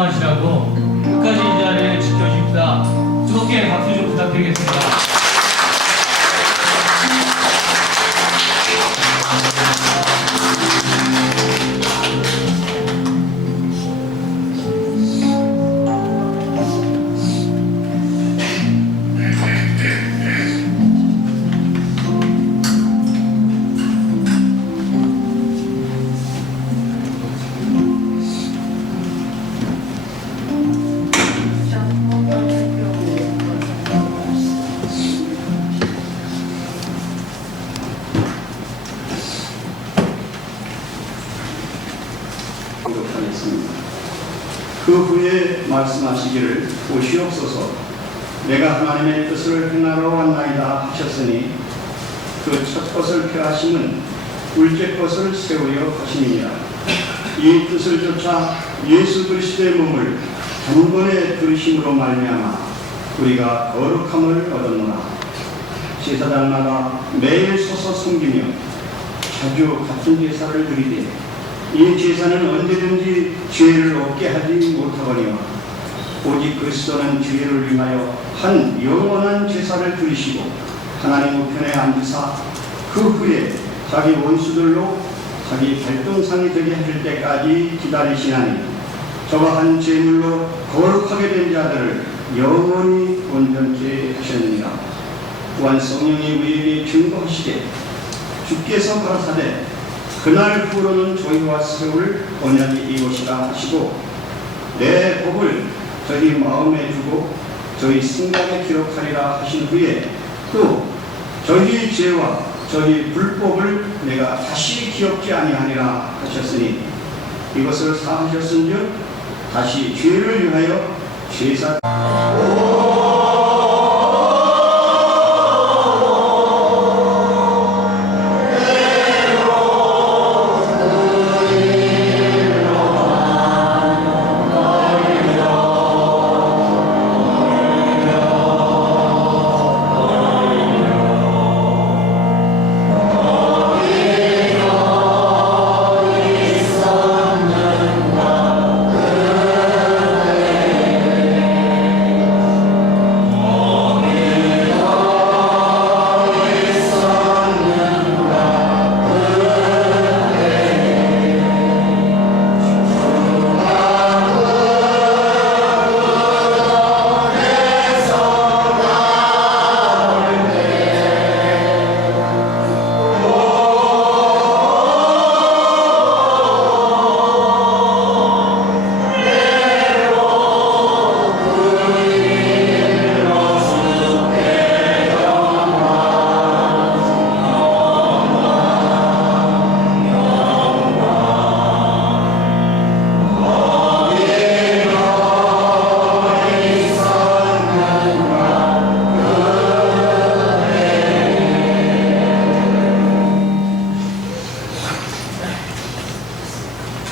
건강하시라고 끝까지 이 자리를 지켜줍시다. 뜨겁게 박수 좀 부탁드리겠습니다. 그 후에 말씀하시기를 보시옵소서 내가 하나님의 뜻을 행하러 왔나이다 하셨으니 그 첫 것을 펴하심은 둘째 것을 세우려 하심이니라. 이 뜻을 쫓아 예수 그리스도의 몸을 단번에 들으심으로 말미암아 우리가 거룩함을 얻었노라. 제사장마다 매일 서서 섬기며 자주 같은 제사를 드리되 이 제사는 언제든지 죄를 없게 하지 못하거니와 오직 그리스도는 죄를 위하여 한 영원한 제사를 드리시고 하나님 우편에 앉으사 그 후에 자기 원수들로 자기 발동상이 되게 하실 때까지 기다리시나니 저가 한 제물로 거룩하게 된 자들을 영원히 온전케 하셨느니라. 또한 성령이 우리에게 증거하시되 주께서 가라사대 그날 후로는 저희와 세울 언약이 이것이라 하시고 내 법을 저희 마음에 두고 저희 생각에 기록하리라 하신 후에 또 저희 죄와 저희 불법을 내가 다시 기억지 아니하리라 하셨으니 이것을 사하셨은즉 다시 죄를 위하여 제사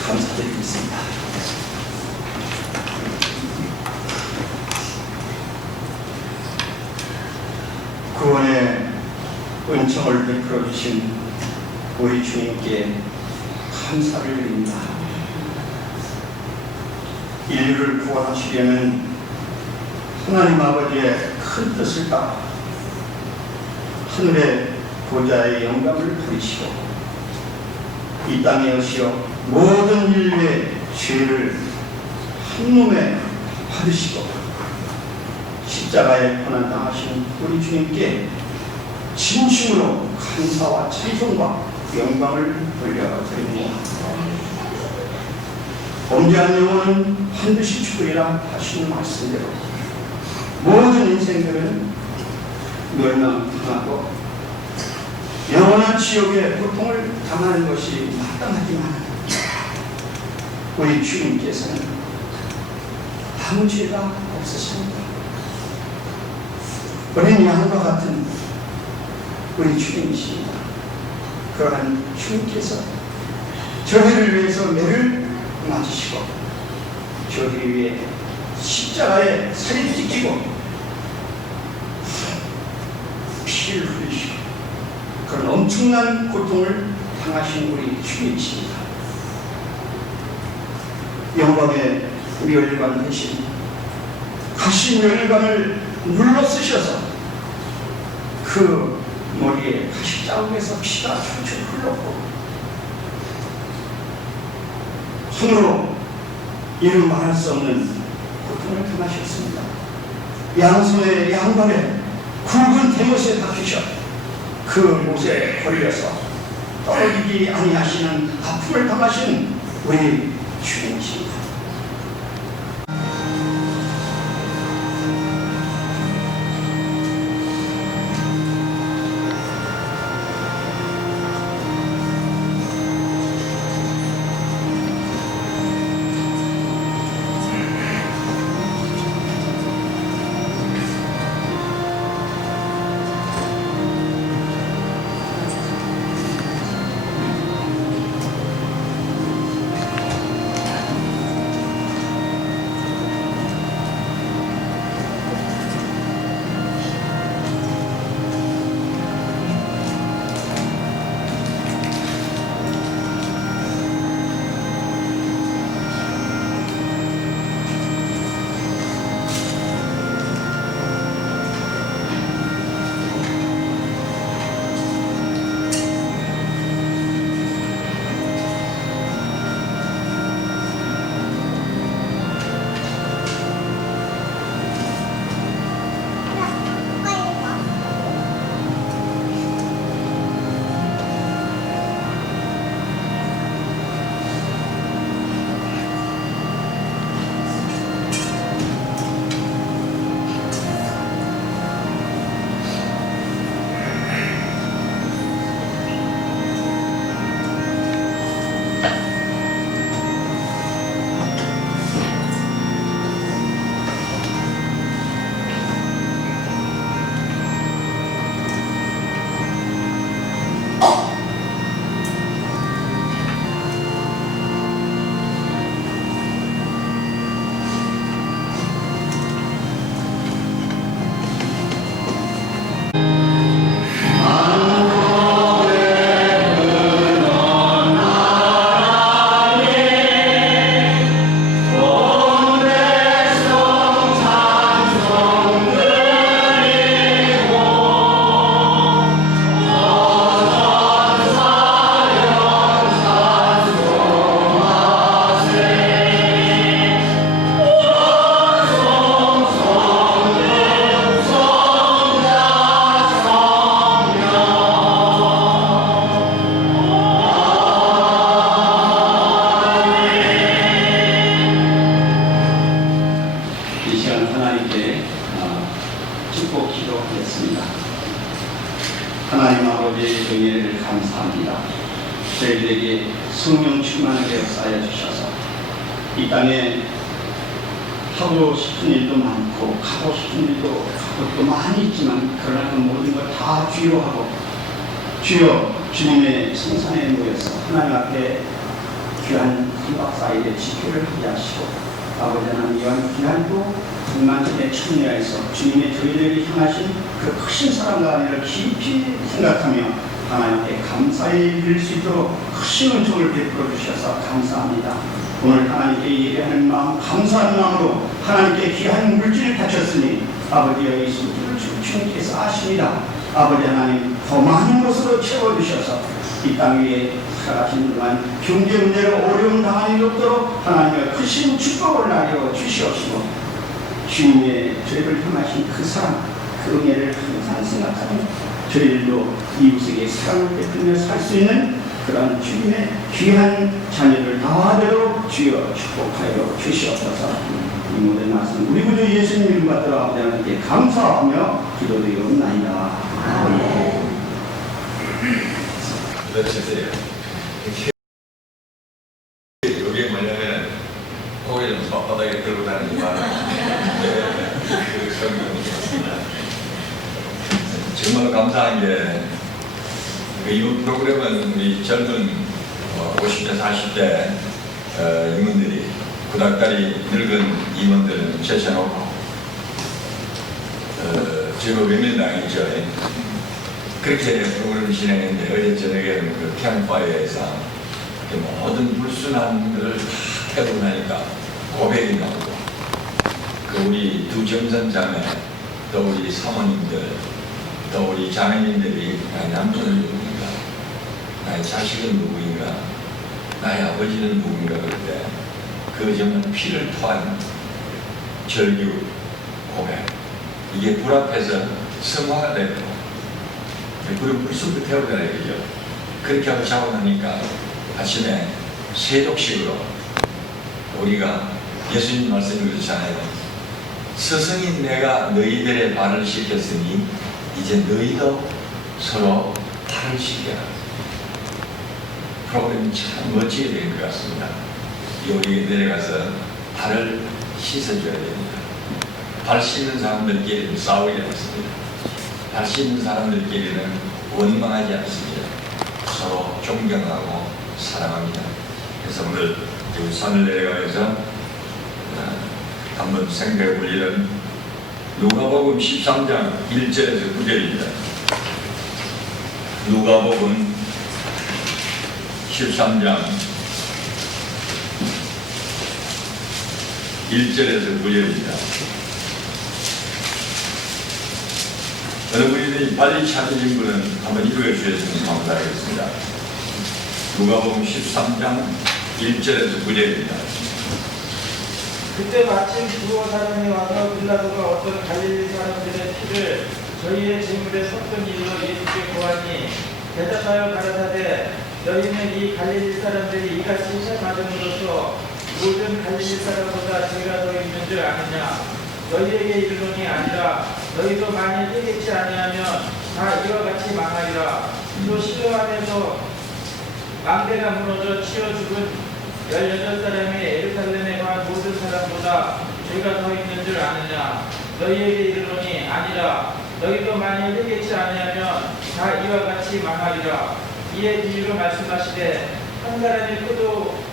감사드리겠습니다. 구원의 은총을 베풀어 주신 우리 주님께 감사를 드립니다. 인류를 구원하시려면 하나님 아버지의 큰 뜻을 따라 하늘의 보좌의 영광을 버리시고 이 땅에 오시어 모든 인류의 죄를 한 몸에 받으시고 십자가에 고난당하신 우리 주님께 진심으로 감사와 찬송과 영광을 돌려드립니다. 범죄한 영혼은 반드시 죽으리라 하시는 말씀대로 모든 인생들은 멸망당하고 영원한 지옥의 고통을 당하는 것이 마땅하지만 우리 주님께서는 아무 죄가 없으십니다. 어린 양과 같은 우리 주님이십니다. 그러한 주님께서 저희를 위해서 매를 맞으시고 저희를 위해 십자가에 살이 찢기고 피를 흘리시고 그런 엄청난 고통을 당하신 우리 주님이십니다. 영광의 멸관 대신 가시 멸관을 눌러 쓰셔서 그 머리에 가시 자국에서 피가 줄줄 흘렀고 손으로 이름 말할 수 없는 고통을 당하셨습니다. 양손에 양발에 굵은 대못에 박히셔 그 못에 걸려서 떨어지지 아니하시는 아픔을 당하신 우리 주님이십니다. 하나님 아버지의 은혜를 감사합니다. 저희들에게 성령 충만하게 쌓여 주셔서 이 땅에 하고 싶은 일도 많고 가고 싶은 일도 가고 또 많이 있지만 그러나 그 모든 걸 다 주여 하고 주여 주님의 성산에 모여서 하나님 앞에 귀한 한박 4일의 지표를 하게 하시고 아버지 하나님 이와 귀한 또 백만천의 천리하에서 주님의 저희들에게 향하신 그 크신 사랑과 은혜를 깊이 생각하며 하나님 앞에 감사히 드릴 수 있도록 크신 은총을 베풀어 주셔서 감사합니다. 오늘 하나님께 예배하는 마음, 감사하는 마음으로 하나님께 귀한 물질을 바쳤으니 아버지여 이 손길을 주님께서 아십니다. 아버지 하나님 더 많은 것으로 채워주셔서 이 땅 위에 살아가시는 동안 경제 문제로 어려움 당한 일이 없도록 하나님의 크신 축복을 나려 주시옵시고 주님의 저희를 향하신 그 사랑, 그 은혜를 항상 생각하며 저희들도 이웃에게 사랑을 베풀며 살 수 있는 그런 주님의 귀한 자녀를 다하도록 주여 축복하여 주시옵소서. 이 모든 말씀 우리 구주 예수님 이름 받들어 아버지 하나님께 감사하며 기도드리옵나이다. 아멘. 기다리세요. 여기에 뭐냐면 거기 좀 혓바닥에 들고 다니지만 그 성경입니다. 정말 감사한 게 이 프로그램은 우리 젊은 50대 40대 임원들이 구닥다리 늙은 임원들은 제쳐놓고 제법 외면당했죠. 그렇게 프로그램을 진행했는데 어제 저녁에는 그 캠파이어에서 모든 불순한 것을 다 태우고 나니까 고백이 나오고 그 우리 두 정선자매 또 우리 사모님들 또 우리 자매님들이 나의 남편은 누구인가 나의 자식은 누구인가 나의 아버지는 누구인가 그럴 때 그 정말 피를 토한 절규 고백 이게 불 앞에서 성화가 되고 불을 불쑥 태우잖아요. 그죠? 그렇게 하고 자고 나니까 아침에 세독식으로 우리가 예수님 말씀이 그렇잖아요. 스승인 내가 너희들의 발을 씻겼으니 이제 너희도 서로 발을 씻겨라. 프로그램이 참 멋지게 된 것 같습니다. 여기 내려가서 발을 씻어줘야 됩니다. 발 씻는 사람들끼리는 싸우지 않습니다. 발 씻는 사람들끼리는 원망하지 않습니다. 서로 존경하고 사랑합니다. 그래서 오늘 이 산을 내려가면서 한번 생각해 볼 일은 누가복음 13장 1절에서 9절입니다. 누가복음 13장 1절에서 9절입니다. 여러분이 빨리 찾으신 분은 한번 읽어주셨으면 감사하겠습니다. 누가복음 13장 1절에서 9절입니다. 그때 마침 두어 사람이 와서 빌라도가 어떤 갈릴리 사람들의 피를 저희의 제물에 섞은 일로 예수께 고하니 대답하여 가라사대 너희는 이 갈릴리 사람들이 이같이 세 맞음으로써 모든 갈릴리 사람보다 죄가 더 있는 줄 아느냐 너희에게 이르노니 아니라 너희도 만일 회개치 아니하면 다 이와 같이 망하리라. 또 실로 안에서 망대가 무너져 치어 죽은 18사람이 예루살렘에 간 모든 사람보다 죄가 더 있는 줄 아느냐 너희에게 이르노니 아니라 너희도 만일 회개치 아니하면 다 이와 같이 망하리라. 이에 비유로 말씀하시되 한 사람이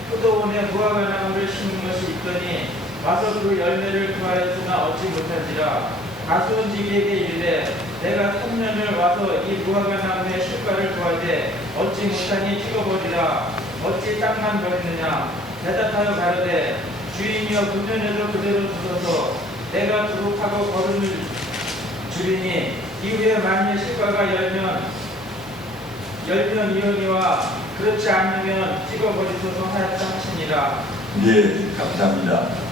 포도원에 무화과 나무를 심은 것이 있더니 와서 그 열매를 구하였으나 얻지 못한지라. 가수온 지기에게 이르되 내가 3년을 와서 이 무화과 나무의 실과를 구하되 얻지 못하니 찍어버리라. 어찌 땅만 버리느냐. 대답하여 가로되 주인이여 금년에도 그대로 두소서. 내가 두고 파고 거름을 주리니 이후에 만일 실과가 열면 이언이와 그렇지 않으면 찍어버리소서 하였다 하시니라. 네, 감사합니다.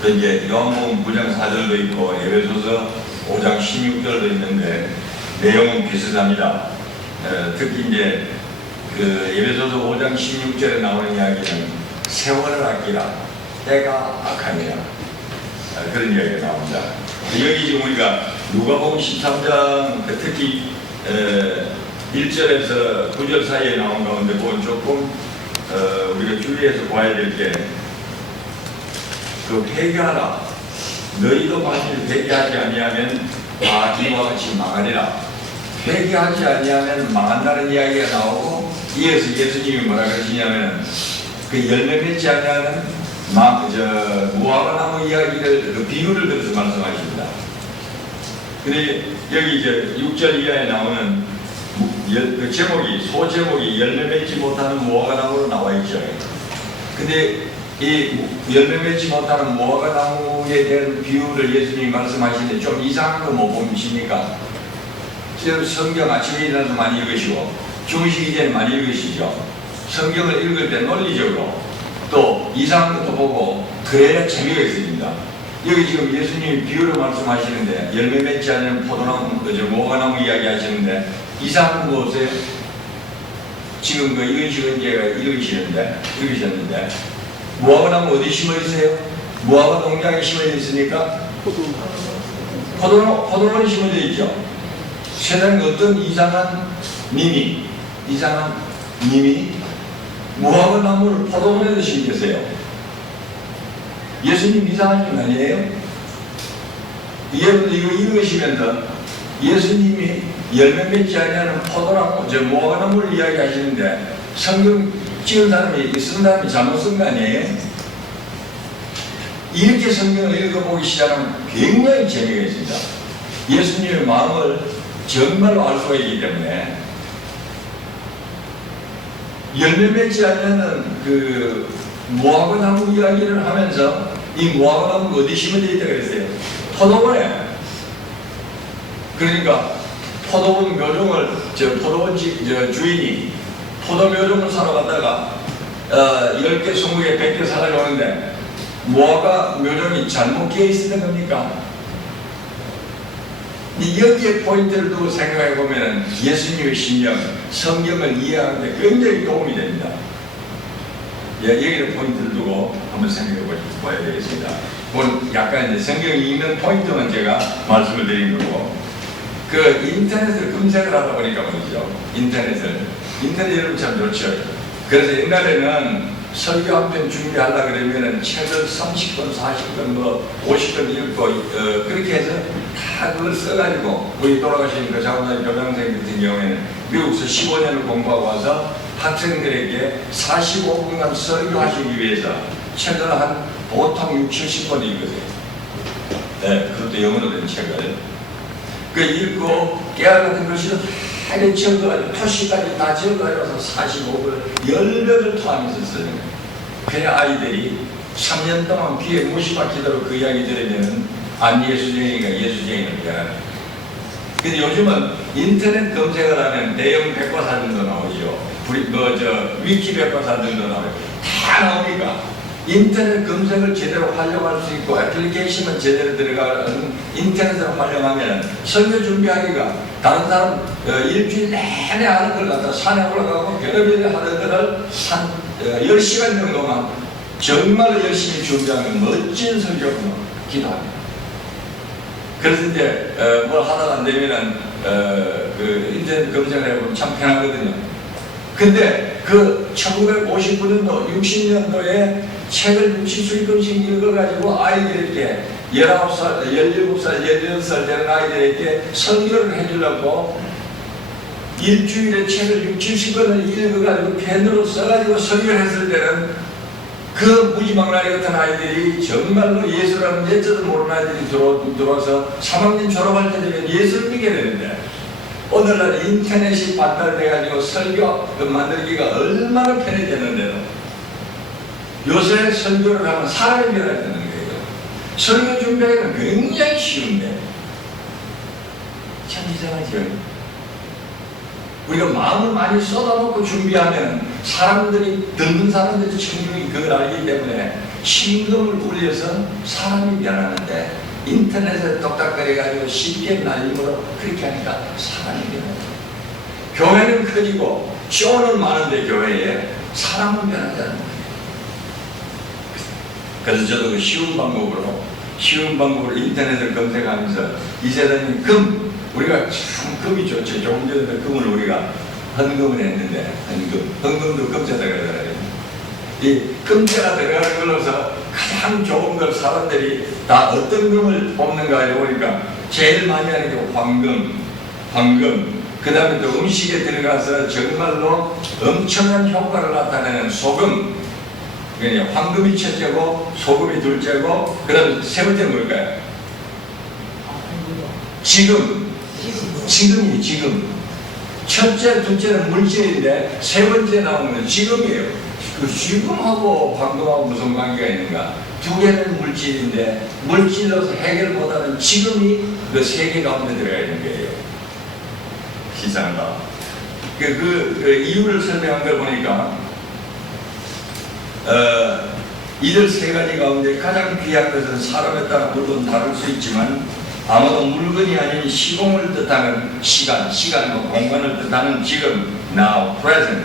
또 이제 요한복음 9장 4절도 있고 에베소서 5장 16절도 있는데 내용은 비슷합니다. 특히 이제 그 에베소서 5장 16절에 나오는 이야기는 세월을 아끼라 때가 악하니라 그런 이야기가 나옵니다. 여기 지금 우리가 누가복음 13장 특히 1절에서 9절 사이에 나온 가운데 그건 조금 우리가 주의해서 봐야 될 게 그 회개하라 너희도 만일 회개하지 아니하면 다 이와 같이 망하리라. 회개하지 아니하면 망한다는 이야기가 나오고 이어서 예수님이 뭐라 그러시냐면 그 열매 맺지 아니하는 무화과 나무 이야기를 그 비유를 들어서 말씀하십니다. 근데 여기 이제 6절 이하에 나오는 그 제목이 소제목이 열매 맺지 못하는 무화과 나무로 나와 있죠. 근데 이 열매 맺지 못하는 무화과 나무에 대한 비유를 예수님이 말씀하시는데 좀 이상한 거 뭐 보십니까? 성경 아침에 일어나서 많이 읽으시고 주무시기 전에 많이 읽으시죠. 성경을 읽을 때 논리적으로 또 이상한 것도 보고 그래야 재미가 있습니다. 여기 지금 예수님이 비유를 말씀하시는데 열매 맺지 않는 포도나무, 무화과나무 이야기 하시는데 이상한 거 없어요? 지금 그 이근식 언제가 읽으셨는데 무화과나무 어디 심어 있어요? 무화과 농장에 심어 있으니까 포도원에 심어져 있죠. 세상에 어떤 이상한 님이 무화과나무를 포도원에도 심겠어요? 예수님 이상한 분 아니에요? 여러분 이거 읽으시면서 예수님이 열매 맺지 아니하는 포도나무, 무화과나무를 이야기하시는데 성경 찍은 사람이, 쓴 사람이 잘못 쓴 거 아니에요? 이렇게 성경을 읽어보기 시작하면 굉장히 재미가 있습니다. 예수님의 마음을 정말로 알 수가 있기 때문에 열매 맺지 않는 그 무화과나무 이야기를 하면서 이 무화과나무 어디 심어져 있다 그랬어요? 포도원에. 그러니까 포도원 묘종을 포도원 주인이 포도 묘종을 사러 갔다가 10개, 20개, 100개 사러 오는데 무화과 묘종이 잘못 끼어 있었던 겁니까? 여기에 포인트를 두고 생각해 보면 예수님의 신령, 성경을 이해하는 데 굉장히 도움이 됩니다. 여기를 포인트를 두고 한번 생각해 봐야 되겠습니다. 오늘 약간 이제 성경 읽는 포인트만 제가 말씀을 드린 거고, 그 인터넷을 검색을 하다 보니까 말이죠. 인터넷 여러분 참 좋죠. 그래서 옛날에는 설교 한 편 준비하려고 그러면은 책을 30권, 40권, 50권 읽고, 그렇게 해서 다 그걸 써가지고, 우리 돌아가신 그 자원사님 교장선생님 같은 경우에는 미국에서 15년을 공부하고 와서 학생들에게 45분간 설교하시기 위해서 책을 한 보통 60, 70권 읽으세요. 네, 그것도 영어로 된 책을. 그 읽고, 깨알 같은 글씨도 다 적어가지고, 표시까지 다 적어가지고 45분을 10배를 토하면서 쓰는 거예요. 그래야 아이들이 3년 동안 귀에 못이 박히도록 그 이야기 들으면 안 예수쟁이가 예수쟁이는 미안하네. 근데 요즘은 인터넷 검색을 하면 대형 백과사전도 나오죠. 위키 백과사전도 나오죠. 다 나오니까 인터넷 검색을 제대로 활용할 수 있고 애플리케이션은 제대로 들어가는 인터넷을 활용하면 설교 준비하기가 다른 사람 일주일 내내 하는 걸 갖다 산에 올라가고 별의별 하는 거를 한 10시간 정도만 정말 열심히 준비하면 멋진 설교가 기도합니다. 그래서 이제 뭘 하다가 안 되면은 그 인터넷 검색을 해보면 참 편하거든요. 근데 그 1959년도, 60년도에 책을 60수익금씩 읽어가지고 아이들에게 19살, 17살, 18살 되는 아이들에게 설교를 해주려고 일주일에 책을 60, 70권을 읽어가지고 펜으로 써가지고 설교를 했을 때는 그 무지막나리 같은 아이들이 정말로 예수라는 예자도 모르는 아이들이 들어와서 3학년 졸업할 때 되면 예수를 믿게 되는데 오늘날 인터넷이 발달돼가지고 설교 만들기가 얼마나 편해졌는데도 요새 설교를 하면 사람이 변해야 되는 거예요. 설교 준비하기는 굉장히 쉬운데 참 이상하죠. 우리가 마음을 많이 쏟아놓고 준비하면 사람들이 듣는 사람들이 충분히 그걸 알기 때문에 심금을 울려서 사람이 변하는데 인터넷에 똑딱거려가지고 쉽게 날림으로 그렇게 하니까 사람이 변하죠. 교회는 커지고 쇼는 많은데 교회에 사람은 변하지 않는 거예요. 그래서 저도 그 쉬운 방법으로 인터넷을 검색하면서 이세대님 우리가 참 금이 좋죠. 조금 전에 금을 우리가 헌금을 했는데 헌금도 금자가 들어가요. 이 금자가 들어가는 걸로서 가장 좋은 걸 사람들이 다 어떤 금을 뽑는가 해보니까 제일 많이 하는 게 황금, 그 다음에 또 음식에 들어가서 정말로 엄청난 효과를 나타내는 소금, 그러니까 황금이 첫째고 소금이 둘째고 그 다음에 세 번째 뭘까요? 지금. 첫째, 둘째는 물질인데 세 번째 나오는 건 지금이에요. 그 지금하고 황금하고 무슨 관계가 있는가? 두 개는 물질인데 물질로서 해결 못하는 지금이 그 세 개 가운데 들어가 있는 거예요. 이상하다. 그 이유를 설명한 걸 보니까 이들 세 가지 가운데 가장 귀한 것은 사람에 따라 물론 다를 수 있지만 아마도 물건이 아닌 시공을 뜻하는 시간과 공간을 뜻하는 지금, now, present,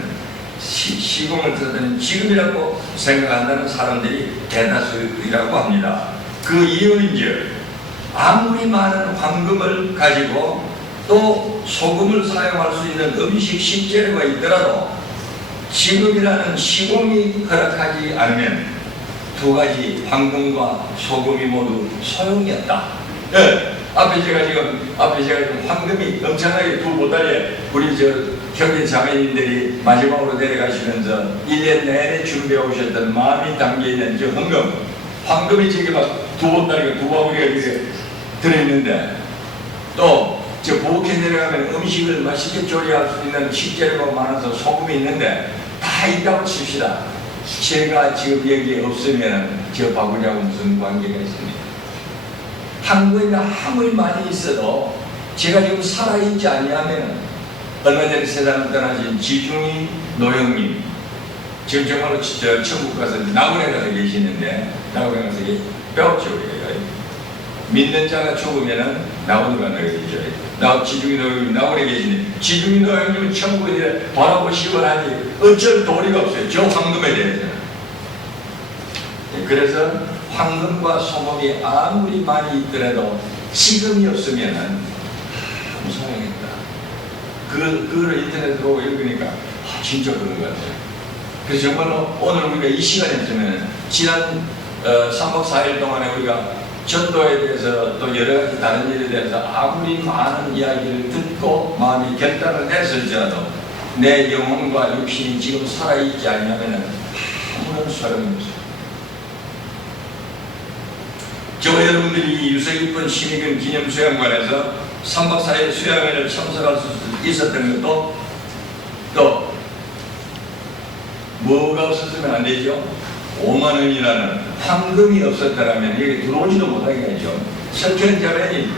시공을 뜻하는 지금이라고 생각한다는 사람들이 대다수이라고 합니다. 그 이유인즉 아무리 많은 황금을 가지고 또 소금을 사용할 수 있는 음식 식재료가 있더라도 지금이라는 시공이 허락하지 않으면 두 가지 황금과 소금이 모두 소용이 없다. 네, 앞에 제가 지금 황금이 엄청나게 두 보따리에 우리 형제 자매님들이 마지막으로 내려가시면서 1년 내내 준비해 오셨던 마음이 담겨있는 저 황금이 저기 막 두 보따리가 두 바구니가 이렇게 들어있는데 또 저 부엌에 내려가면 음식을 맛있게 조리할 수 있는 식재료가 많아서 소금이 있는데 다 있다고 칩시다. 제가 지금 여기에 없으면 저 바구니하고 무슨 관계가 있습니까? 한국에 아무리 많이 있어도 제가 지금 살아있지 아니하면 얼마 전에 세상을 떠나신 지중희 노영님 지금 정말로 저 천국 가서 낙원에 가서 계시는데 낙원에 가서 배웠죠 우리가. 믿는 자가 죽으면은 낙원으로 간다고 그러죠. 지중희 노영님 낙원에 계시는데 지중희 노영님은 천국에 바라보시고 하니 어쩔 도리가 없어요. 저 황금에 대해서는. 그래서 황금과 소금이 아무리 많이 있더라도 지금이 없으면은 아무 소용없다. 그거를 인터넷으로 보고 읽으니까 진짜 그런 것 같아요. 그래서 정말로 오늘 우리가 이 시간에 있으면 지난 3박 4일 동안에 우리가 전도에 대해서 또 여러 가지 다른 일에 대해서 아무리 많은 이야기를 듣고 마음이 결단을 했을지라도 내 영혼과 육신이 지금 살아있지 않으면 아무런 소용이 없어요. 저와 여러분들이 이 유서 깊은 신의금 기념 수양관에서 3박 4일 수양회를 참석할 수 있었던 것도 또 뭐가 없었으면 안 되죠? 5만 원이라는 황금이 없었다면 여기 들어오지도 못하게 하죠. 석현자매님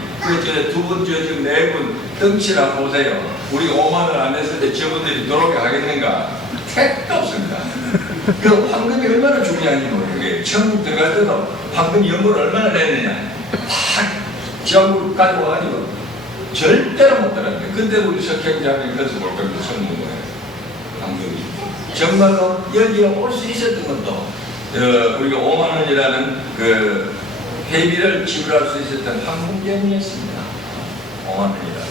두 분, 지금 네 분 덩치라 보세요. 우리가 5만 원 안 냈을 때 저분들이 들어오게 하겠는가? 택도 없습니다. 그 황금이 얼마나 중요한지 모르겠어요. 천국 들어갈 때도 황금 연물을 얼마나 냈느냐. 팍 지역으로 가져와가지고 절대로 못 들었는데 그때 우리 석현자매님 그래서 볼 겁니다. 천국에 황금이. 정말로 여기에 올 수 있었던 것도 우리가 5만 원이라는 그 회비를 지불할 수 있었던 황금 때문이었습니다. 5만 원이라는.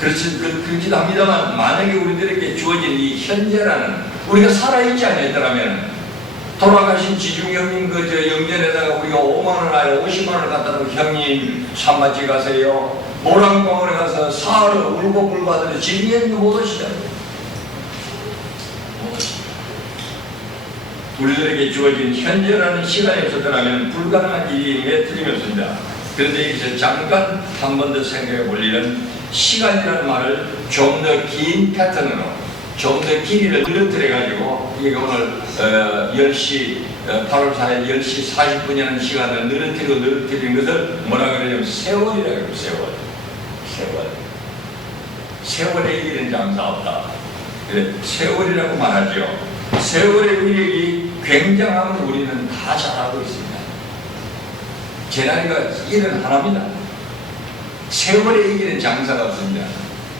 그렇기도 합니다만 만약에 우리들에게 주어진 이 현재라는 우리가 살아있지 않았더라면 돌아가신 지중희 형님 그 영전에다가 우리가 5만 원 아니라 50만 원을 갖다 놓고 형님 산마치 가세요. 모란공원에 가서 사흘 울고 불고 하더니 지중희 형님 못 오시더라고요. 우리들에게 주어진 현재라는 시간이 없었더라면 불가능한 일이 왜 틀림없습니다. 그런데 여기서 잠깐 한 번 더 생각해 볼 일은 시간이라는 말을 좀 더 긴 패턴으로 좀 더 길이를 늘어뜨려 가지고 이게 오늘 10시 8월 4일 10시 40분이라는 시간을 늘어뜨린 것을 뭐라 그러냐면 세월이라고 해요. 세월의 이기는 장사 없다. 그래, 세월이라고 말하죠. 세월의 위력이 굉장함을 우리는 다 잘 알고 있습니다. 제 나이가 71입니다. 세월에 이기는 장사가 없습니다.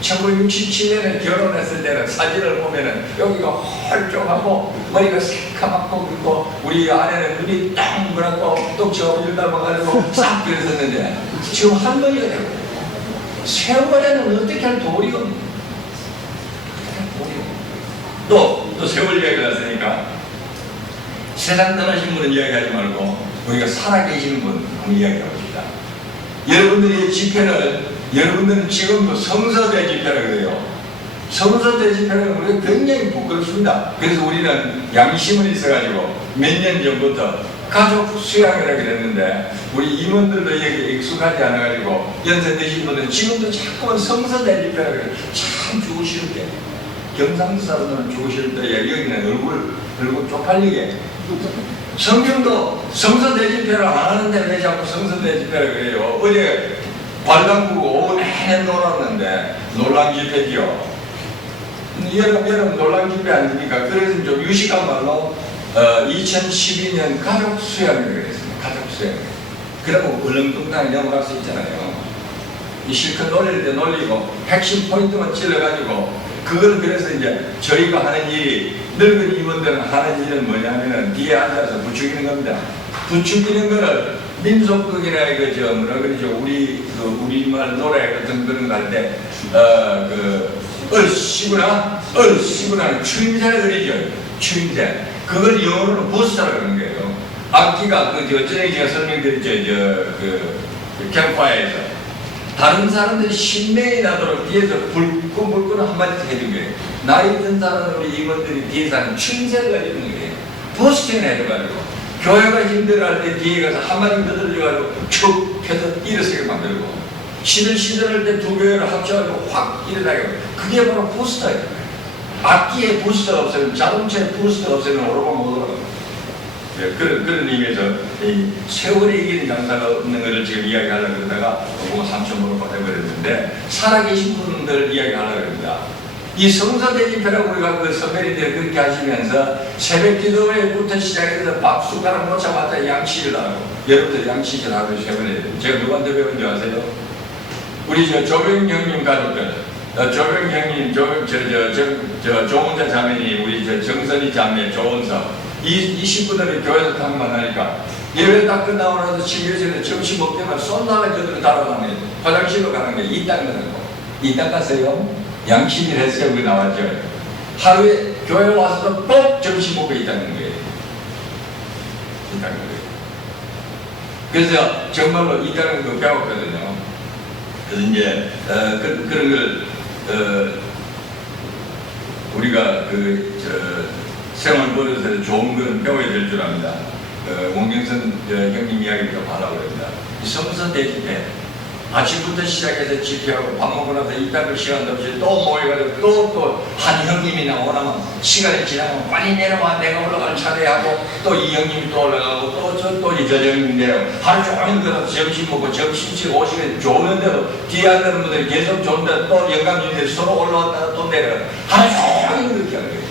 1967년에 결혼했을 때는 사진을 보면은 여기가 헐쭉하고 머리가 새카맣고 그리고 우리 아내는 눈이 딱 그렇고 똑지가 일 닮아가지고 싹 그랬었는데 지금 할머니가 되고 세월에는 어떻게 할 도리가 없습니다. 또 세월 이야기를 했으니까 세상 떠나신 분은 이야기하지 말고 우리가 살아계시는 분 한번 이야기해 봅시다. 여러분들의 집회를 여러분들은 지금도 성서대 집회라고 그래요. 성서대 집회는 우리가 굉장히 부끄럽습니다. 그래서 우리는 양심은 있어가지고 몇 년 전부터 가족 수양이라고 그랬는데 우리 임원들도 여기 익숙하지 않아가지고 연세 드신 분들은 지금도 자꾸만 성서대 집회라고 그래요. 참 좋으실 때 경상도 사람들은 좋으실 때 여기는 얼굴 쪽팔리게 성경도 성서대집회를 안 하는데 왜 자꾸 성서대집회를 그래요? 어제 관광부고 오후 내내 놀았는데 놀랑집회지요. 여러분 놀랑집회 아닙니까? 그래서 좀 유식한 말로 2012년 가족수양이라고 그랬습니다. 가족수양. 그러면 얼렁뚱땅에 넘어갈 수 있잖아요. 이 실컷 놀릴 때 놀리고 핵심 포인트만 찔러가지고 그걸 그래서 이제 저희가 하는 일이 늙은 임원들은 하는 일은 뭐냐면은 뒤에 앉아서 부추기는 겁니다. 부추기는 거를 민속극이나 이거 뭐라 그러죠? 우리말 노래 같은 그런 거 할 때 얼씨구나 추임새를 그리죠. 추임새. 그걸 영어로는 부스라고 그러는 거예요. 악기가 전에 제가 설명드렸죠. 캠파이어에서. 다른 사람들이 신명이 나도록 뒤에서 불끈불끈 한마디 해준 거예요. 나이 든 사람은 우리 임원들이 뒤에서 하는 춘세를 해주는 거예요. 포스팅을 해줘가지고 교회가 힘들어할 때 뒤에 가서 한마디 더들어줘가지고 축 해서 일어서게 만들고 시들시들할 때 두 교회를 합쳐가지고 확 일어나게 그게 바로 포스터예요. 악기에 부스터 없으면, 자동차에 부스터 없으면 오르고 못 올라가요. 예, 그런 의미에서 이 세월이 이기는 장사가 없는 것을 지금 이야기하려고 그러다가 뭔가 3,000번을 해버렸는데, 살아계신 분들 이야기하려고 그럽니다. 이 성서대집회라고 우리가 그 선배님들 그렇게 하시면서 새벽 기도회부터 시작해서 밥 숟가락 놓자마자 양치질 하고, 여러분들 양치질 하고 세번에 제가 누구한테 배운 줄 아세요? 우리 조병 형님 가족들, 조병 형님, 조은자 자매님, 우리 정선이 자매, 조은서, 이 식구들이 교회에서 딱 만나니까 예배 딱 끝나고 나서 집에서 점심 먹다가 쏜다가 저들은 따라가면 화장실로 가는 게 이 땅 가는 거. 이 땅 가세요? 양치질 했어요. 그게 나왔죠. 하루에 교회 와서도 꼭 점심 먹고 있다는 거예요. 있다는 거예요. 그래서 정말로 있다는 거 배웠거든요. 그래서 이제 그런 걸 우리가 생활 버릇에서 좋은 건 배워야 될 줄 압니다. 원경선 형님 이야기부터 봐라고 합니다. 성서 대집회 아침부터 시작해서 집회하고 밥 먹고 나서 이따가 시간도 없이 또 모여가지고 또 한 형님이 나오나면 시간이 지나면 빨리 내려와 내가 올라갈 차례 하고 또 이 형님이 또 올라가고 또 이 저 형님 내려 하루 종일 그래서 점심 먹고 점심씩 오시면 좋은데도 뒤에 앉는 분들이 계속 좋은데 또 영감님들 서로 올라왔다가 또 내려 하루 종일 그렇게 하는 거예요.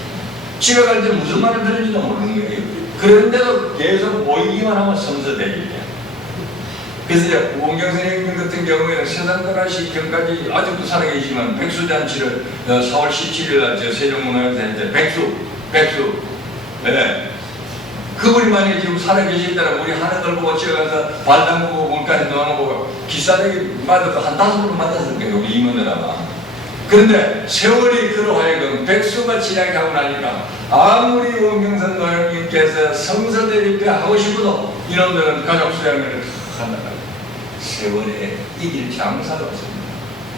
집에 갈 때 무슨 말을 들을지도 모르는 거예요. 그런데도 계속 모이기만 하면 성서대집이야. 그래서 이제 원경선 형님 같은 경우에는 세상 떠나시 전까지 아직도 살아계시지만 백수잔치를 4월 17일 날 세종문화회에서 했는데 백수 네. 그분이 만약에 지금 살아계신다면 우리 하는 걸 보고 지어가서 발 담그고 문까지 넣어놓고 기사대기 맞아도 한 5번 맞았을 거예요. 우리 임원들 아마. 그런데 세월이 그러하여금 백수가 지나가고 나니까 아무리 원경선 노형님께서 성서대집회 하고 싶어도 이놈들은 가족 수양을 한다. 세월에 이길 장사가 없습니다.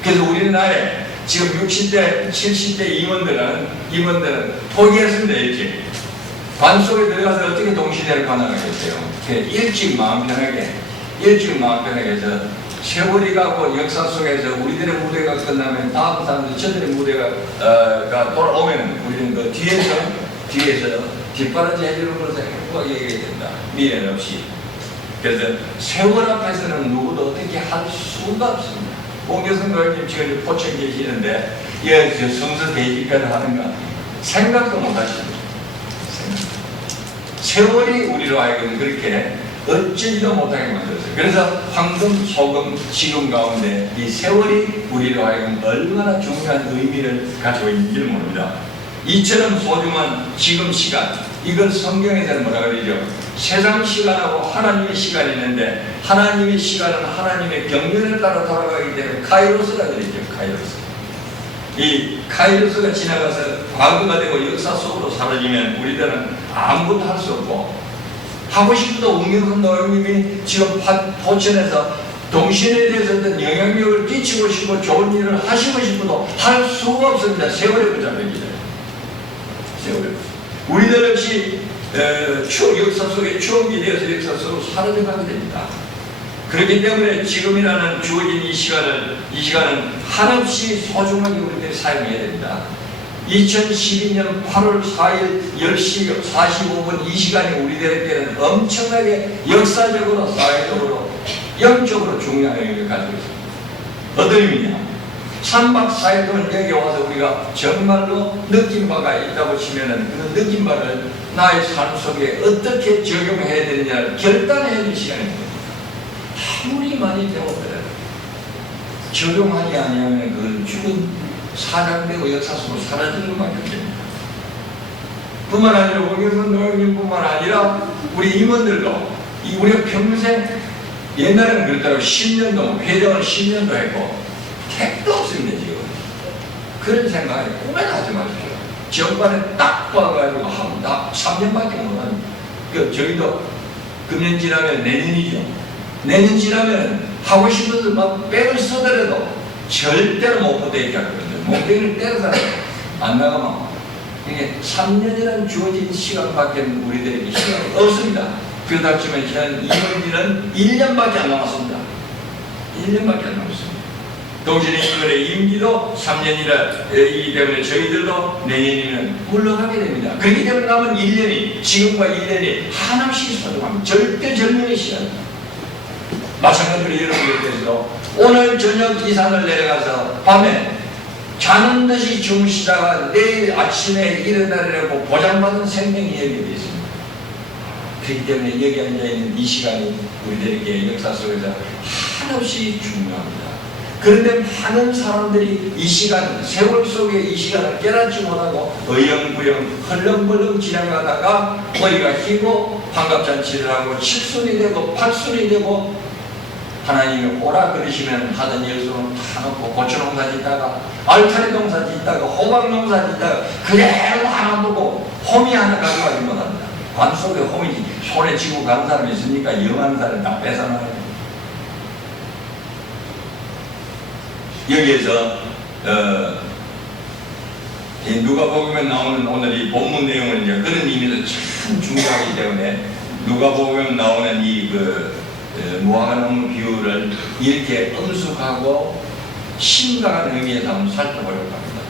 그래서 우리나라에 지금 60대, 70대 임원들은 포기했습니다. 일찍. 관 속에 들어가서 어떻게 동시대를 관할하겠어요? 일찍 마음 편하게 해서 세월이 가고 역사 속에서 우리들의 무대가 끝나면 다음 사람들 저들의 무대가 돌아오면 우리는 그 뒤에서 뒷바라지 해주는 것을 행복하게 얘기해야 된다. 미련 없이. 그래서 세월 앞에서는 누구도 어떻게 할 수가 없습니다. 원경선 교수님 지금 포천 계시는데 성서 대집회를 하는가 생각도 못 하십니다. 세월이 우리로 하여금 그렇게 어찌지도 못하게 만들었어요. 그래서 황금, 소금, 지금 가운데 이 세월이 우리로 하여금 얼마나 중요한 의미를 가지고 있는지를 모릅니다. 이처럼 소중한 지금 시간, 이걸 성경에서는 뭐라 그러죠? 세상 시간하고 하나님의 시간이 있는데 하나님의 시간은 하나님의 경륜에 따라 돌아가기 때문에 카이로스라 그러죠. 이 카이로스가 지나가서 과거가 되고 역사 속으로 사라지면 우리들은 아무것도 할 수 없고 하고 싶어도 원경선 노형님이 지금 포천에서 동신에 대해서 어떤 영향력을 끼치고 싶고 좋은 일을 하시고 싶어도 할 수가 없습니다. 세월에 붙잡힙니다. 세월에. 우리들 역시 역사 속에 추억이 되어서 역사 속으로 사라져가게 됩니다. 그렇기 때문에 지금이라는 주어진 이 시간은 한없이 소중하게 우리들이 사용해야 됩니다. 2012년 8월 4일 10시 45분 이 시간이 우리들에게는 엄청나게 역사적으로, 사회적으로, 영적으로 중요한 의미를 가지고 있습니다. 어떤 의미냐? 3박 4일 동안 여기 와서 우리가 정말로 느낀 바가 있다고 치면은 그 느낀 바를 나의 삶 속에 어떻게 적용해야 되느냐를 결단해야 될 시간입니다. 아무리 많이 배웠더라도 적용하지 아니하면 그건 죽은 사장되고 역사 속으로 사라지는 것밖에 없습니다. 뿐만 아니라 원경선 노형님뿐만 아니라 우리 임원들도 우리가 평생 옛날에는 그랬다고 10년도 회장을 10년도 했고 택도 없습니다. 지금 그런 생각에 꿈에도 하지 마십시오. 정반에 딱 봐가지고 한 3년밖에 못합니다. 저희도 금년 지나면 내년이죠. 내년 지나면 하고 싶은 것을 막 백을 쓰더라도 절대로 못 보되게 하거든요. 목대기를 때려서 안 나가면 이게 3년이라는 주어진 시간밖에 우리들에게 시간이 없습니다. 그러다 치면 현 임원진은 1년밖에 안 남았습니다. 1년밖에 안 남았습니다. 동시대인들의 임기도 3년이기 때문에 저희들도 내년이면 물러가게 됩니다. 그렇기 때문에 남은 1년이, 지금과 1년이 하나씩 소중합니다. 절대 절명의 시간. 마찬가지로 여러분들께서 오늘 저녁 이 산을 내려가서 밤에 자는 듯이 주무시다가 내일 아침에 일어나려고 보장받은 생명이 여기 있습니다. 그렇기 때문에 여기 앉아있는 이 시간이 우리들에게 역사 속에서 한없이 중요합니다. 그런데 많은 사람들이 이 시간, 세월 속에 이 시간을 깨닫지 못하고 어영부영 헐렁벌렁 지나가다가 머리가 휘고 환갑잔치를 하고 칠순이 되고 팔순이 되고 하나님이 오라 그러시면 하던 일수는 다 놓고 고추농사 짓다가 알타리 농사 짓다가 호박 농사 짓다가 그대로 하나 두고 홈이 하나 가져가지 못합니다. 관 속에 홈이지 손에 쥐고 가는 사람이 있으니까 영한 사람이 다 뺏어나가요. 여기에서 누가복음에 나오는 오늘 이 본문 내용은 이제 그런 의미도 참 중요하기 때문에 누가복음에 나오는 이 무화과나무 비유를 이렇게 엄숙하고 심각한 의미에서 한번 살펴보려고 합니다.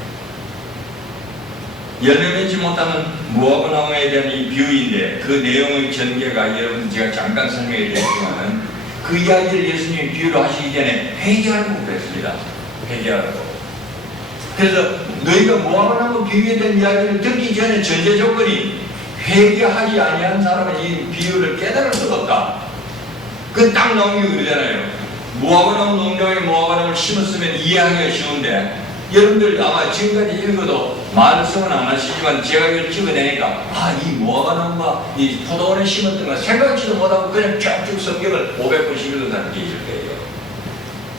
열매 맺지 못하는 무화과나무에 대한 이 비유인데 그 내용의 전개가 여러분 제가 잠깐 설명해 드렸지만은 그 이야기를 예수님이 비유로 하시기 전에 회개하라고 그랬습니다. 회개하라고. 그래서 너희가 무화과나무 비유에 대한 이야기를 듣기 전에 전제 조건이 회개하지 아니한 사람은 이 비유를 깨달을 수가 없다. 그 딱 나온 게 그러잖아요. 무화과나무 농장에 무화과나무를 심었으면 이해하기가 쉬운데 여러분들 아마 지금까지 읽어도 말씀은 안 하시지만 제가 이걸 찍어내니까 이 무화과나무가 이 포도원에 심었던 걸 생각지도 못하고 그냥 쭉쭉 성경을 500번씩 읽어가는 게 있을 거예요.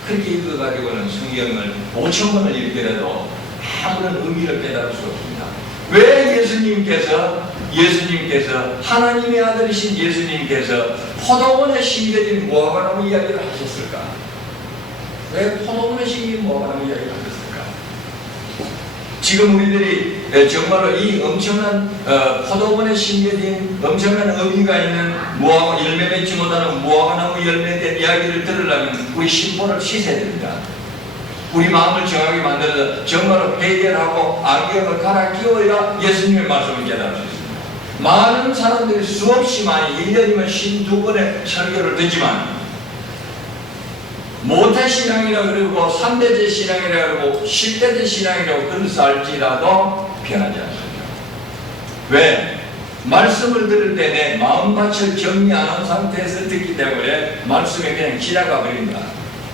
그렇게 읽어가지고는 성경을 5,000번을 읽더라도 아무런 의미를 깨달을 수 없습니다. 왜 예수님께서 하나님의 아들이신 예수님께서 포도원에 심겨진 무화과나무 이야기를 하셨을까? 왜 포도원에 심긴 무화과나무 이야기를 하셨을까? 지금 우리들이 정말로 이 엄청난 포도원에 심겨진 엄청난 의미가 있는 무화과 열매 맺지 못하는 무화과나무 열매에 대한 이야기를 들으려면 우리 심보를 씻어야 됩니다. 우리 마음을 정하게 만들어서 정말로 회개를 하고 안경을 갈아 끼워야 예수님의 말씀을 깨달을 수 있습니다. 많은 사람들이 수없이 많이 1년이면 52번의 설교를 듣지만 모태신앙이라고 그러고 3대째 신앙이라고 그러고 10대째 신앙이라고 글을 알지라도 변하지 않습니다. 왜? 말씀을 들을 때 내 마음밭을 정리 안 한 상태에서 듣기 때문에 말씀이 그냥 지나가 버립니다.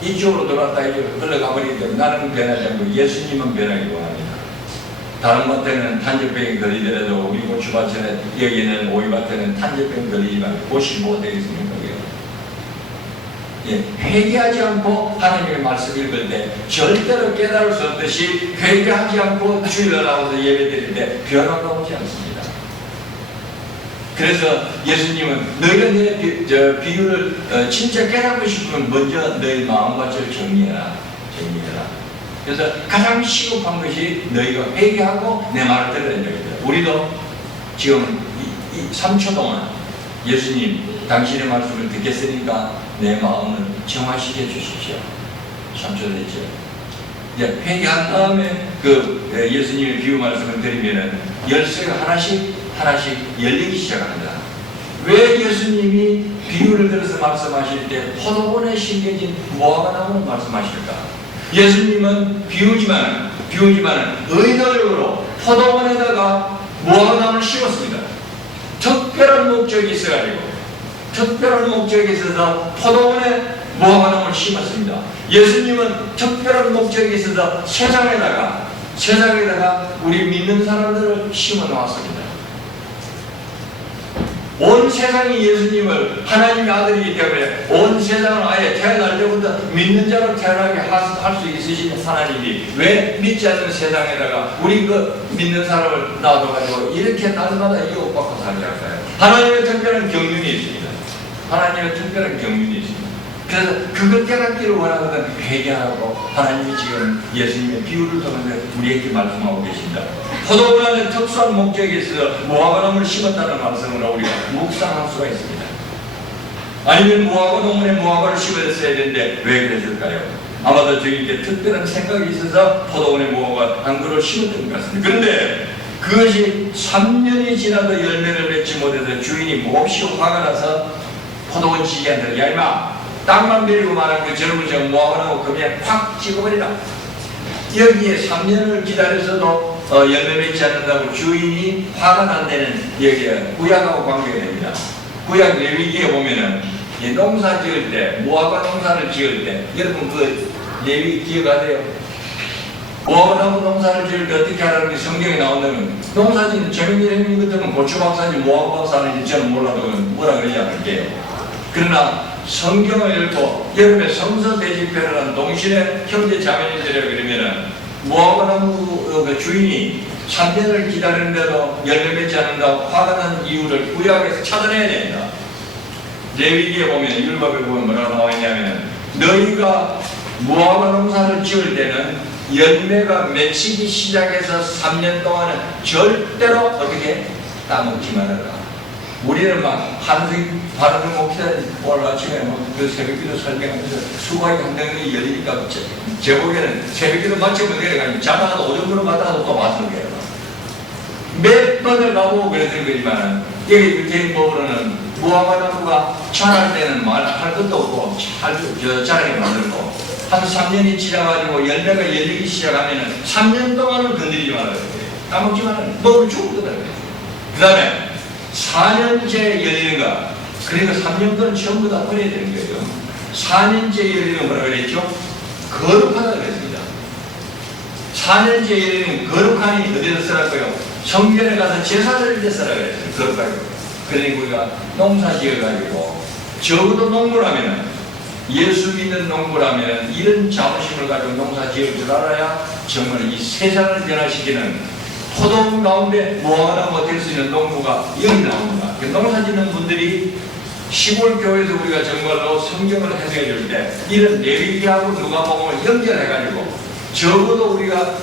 이쪽으로 돌았다 이쪽으로 흘러가 버리기 때문에 나는 변하지 않고 예수님은 변하기 원합니다. 다른 밭에는 탄저병이 걸리더라도 우리 고추밭에는 여기는 오이밭에는 탄저병 걸리지만 꽃이 뭐 되겠습니까? 회개하지 않고 하나님의 말씀 읽을 때 절대로 깨달을 수 없듯이 회개하지 않고 주일날 나와서 예배 드릴 때 변화가 오지 않습니다. 그래서 예수님은 너희가 내 비유를 진짜 깨닫고 싶으면 먼저 너희 마음밭을 정리해라. 그래서 가장 시급한 것이 너희가 회개하고 내 말을 들으라는 얘기입니다. 우리도 지금 이 3초 동안 예수님 당신의 말씀을 듣겠으니까 내 마음을 정화시켜 주십시오. 3초 됐죠. 이제 회개한 다음에 예수님의 비유 말씀을 드리면은 열쇠가 하나씩 열리기 시작합니다. 왜 예수님이 비유를 들어서 말씀하실 때 포도원에 심겨진 무화과나무를 말씀하실까? 예수님은 비유지만 의도적으로 포도원에다가 무화과나무를 심었습니다. 특별한 목적이 있어서 포도원에 무화과나무를 심었습니다. 예수님은 특별한 목적이 있어서 세상에다가 우리 믿는 사람들을 심어 놓았습니다. 온 세상이 예수님을 하나님의 아들이기 때문에 온 세상을 아예 태어날 때부터 믿는 자로 태어나게 할 수 있으신 하나님이 왜 믿지 않는 세상에다가 우리 믿는 사람을 놔둬가지고 이렇게 날마다 이웃받고 살게 할까요? 하나님의 특별한 경륜이 있습니다. 그래서 그것 깨닫기를 원하거든 회개하고 하나님이 지금 예수님의 비유를 통해서 우리에게 말씀하고 계십니다. 포도원 안에 특수한 목적이 있어서 무화과나무를 심었다는 말씀을 우리가 묵상할 수가 있습니다. 아니면 무화과 농원에 무화과를 심었어야 되는데 왜 그랬을까요? 아마도 저에게 특별한 생각이 있어서 포도원에 모아가 한 그릇 심었던 것 같습니다. 그런데 그것이 3년이 지나도 열매를 맺지 못해서 주인이 몹시 화가 나서 포도원 지기한테 야 임마 땅만 베리고 말한 그 저놈을 제가 모아가라고 그냥 확 찍어버리라. 여기에 3년을 기다려서도 열매 맺지 않는다고 주인이 화가 난 데는 여기에 구약하고 관계가 됩니다. 구약 레위기에 보면은 이 농사 지을 때, 모아가 농사를 지을 때, 여러분 그 레위기 기억하세요? 모아가나무 농사를 지을 때 어떻게 하라는 게 성경에 나온다면 농사 짓는 재밌는 형님 같으면 고추 박사인지 모아가 박사인지 저는 몰라도 뭐라 그러지 않을게요. 그러나 성경을 읽고 여러분의 성서 대집회라는 동시에 형제 자매님들이라 그러면은 모아가나무 그 주인이 3년을 기다리는데도 열매 맺지 않는다고 화가 난 이유를 구약에서 찾아내야 됩니다. 레위기에 보면 율법에 보면 뭐라고 나와 있냐면 너희가 무화과 농사를 지을 때는 열매가 맺히기 시작해서 3년 동안은 절대로 어떻게 따먹지 말아라. 우리는 막 한승 바르는 몫이다. 오늘 아침에 그 새벽기도 설명하면서 수박이 한 덩이 열리니까 제 보기에는 새벽기도 마치면 내려가니까 자다가도 오전부로 가다가도 또 와서 그래요. 몇 번을 가보고 그랬을 거지만 여기 밑에 법으로는 무화과나무가 자랄 때는 말할 것도 없고 자라게 만들고 한 3년이 지나가지고 열매가 열리기 시작하면 3년 동안은 건드리지 말아야 돼요. 따먹지 말아야 돼요. 먹으면 죽을 거다. 그 다음에 4년째 열리는 거, 그러니까 3년 동안 전부 다 버려야 되는 거예요. 4년째 열리는 건 뭐라 그랬죠? 거룩하다 그랬습니다. 4년째 열리는 거룩하니 어디서 쓰라고요? 성전에 가서 제사를 때 쓰라 그랬어요. 거룩하게. 그러니까 우리가 농사 지어가지고 적어도 농부라면 예수 믿는 농부라면 이런 자부심을 가지고 농사 지을 줄 알아야 정말 이 세상을 변화시키는 포도원 가운데 무화과나무가 될 수 있는 농부가 여기 나옵니다. 농사 짓는 분들이 시골 교회에서 우리가 정말로 성경을 해석해 줄 때 이런 레위기하고 누가복음을 연결해가지고 적어도 우리가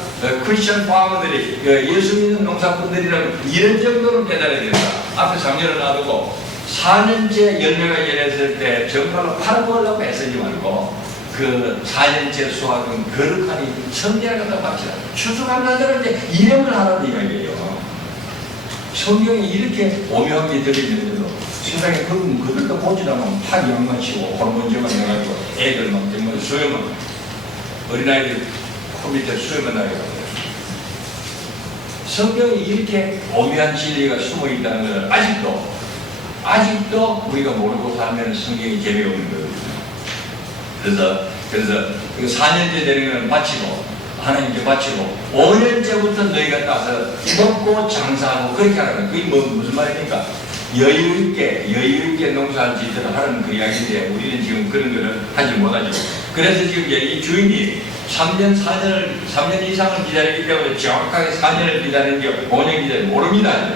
크리스천 파머들이 예수 믿는 농사꾼들이라면 이런 정도는 깨달아야 된다. 앞에 3년을 놔두고 4년째 열매가 열렸을 때 정말로 팔아먹으려고 애쓰지 말고 그 4년째 수확은 거룩하니 성전에 갖다 바치라. 추수감사절인데 이름을 하라는 이야기예요. 성경이 이렇게 오묘한 게 들어있는데도 세상에 그들도 보지도 않으면 팍 양마치고 호르몬제만 해가지고 애들 막 정말 수염은 어린아이들 코 밑에 수염을 나게 하고 성경이 이렇게 오묘한 진리가 숨어 있다는 것을 아직도 우리가 모르고 살면 성경이 재미없는 거거든요. 그래서 4년째 되는 건 바치고 하나님께 바치고 5년째부터 너희가 따서 먹고 장사하고 그렇게 하라는 그게 무슨 말입니까? 여유있게 농사를 짓도록 하는 그 이야기인데 우리는 지금 그런 거를 하지 못하죠. 그래서 지금 이제 이 주인이 3년 이상을 기다리기 때문에 정확하게 4년을 기다리는 게 5년 기다리는 모릅니다.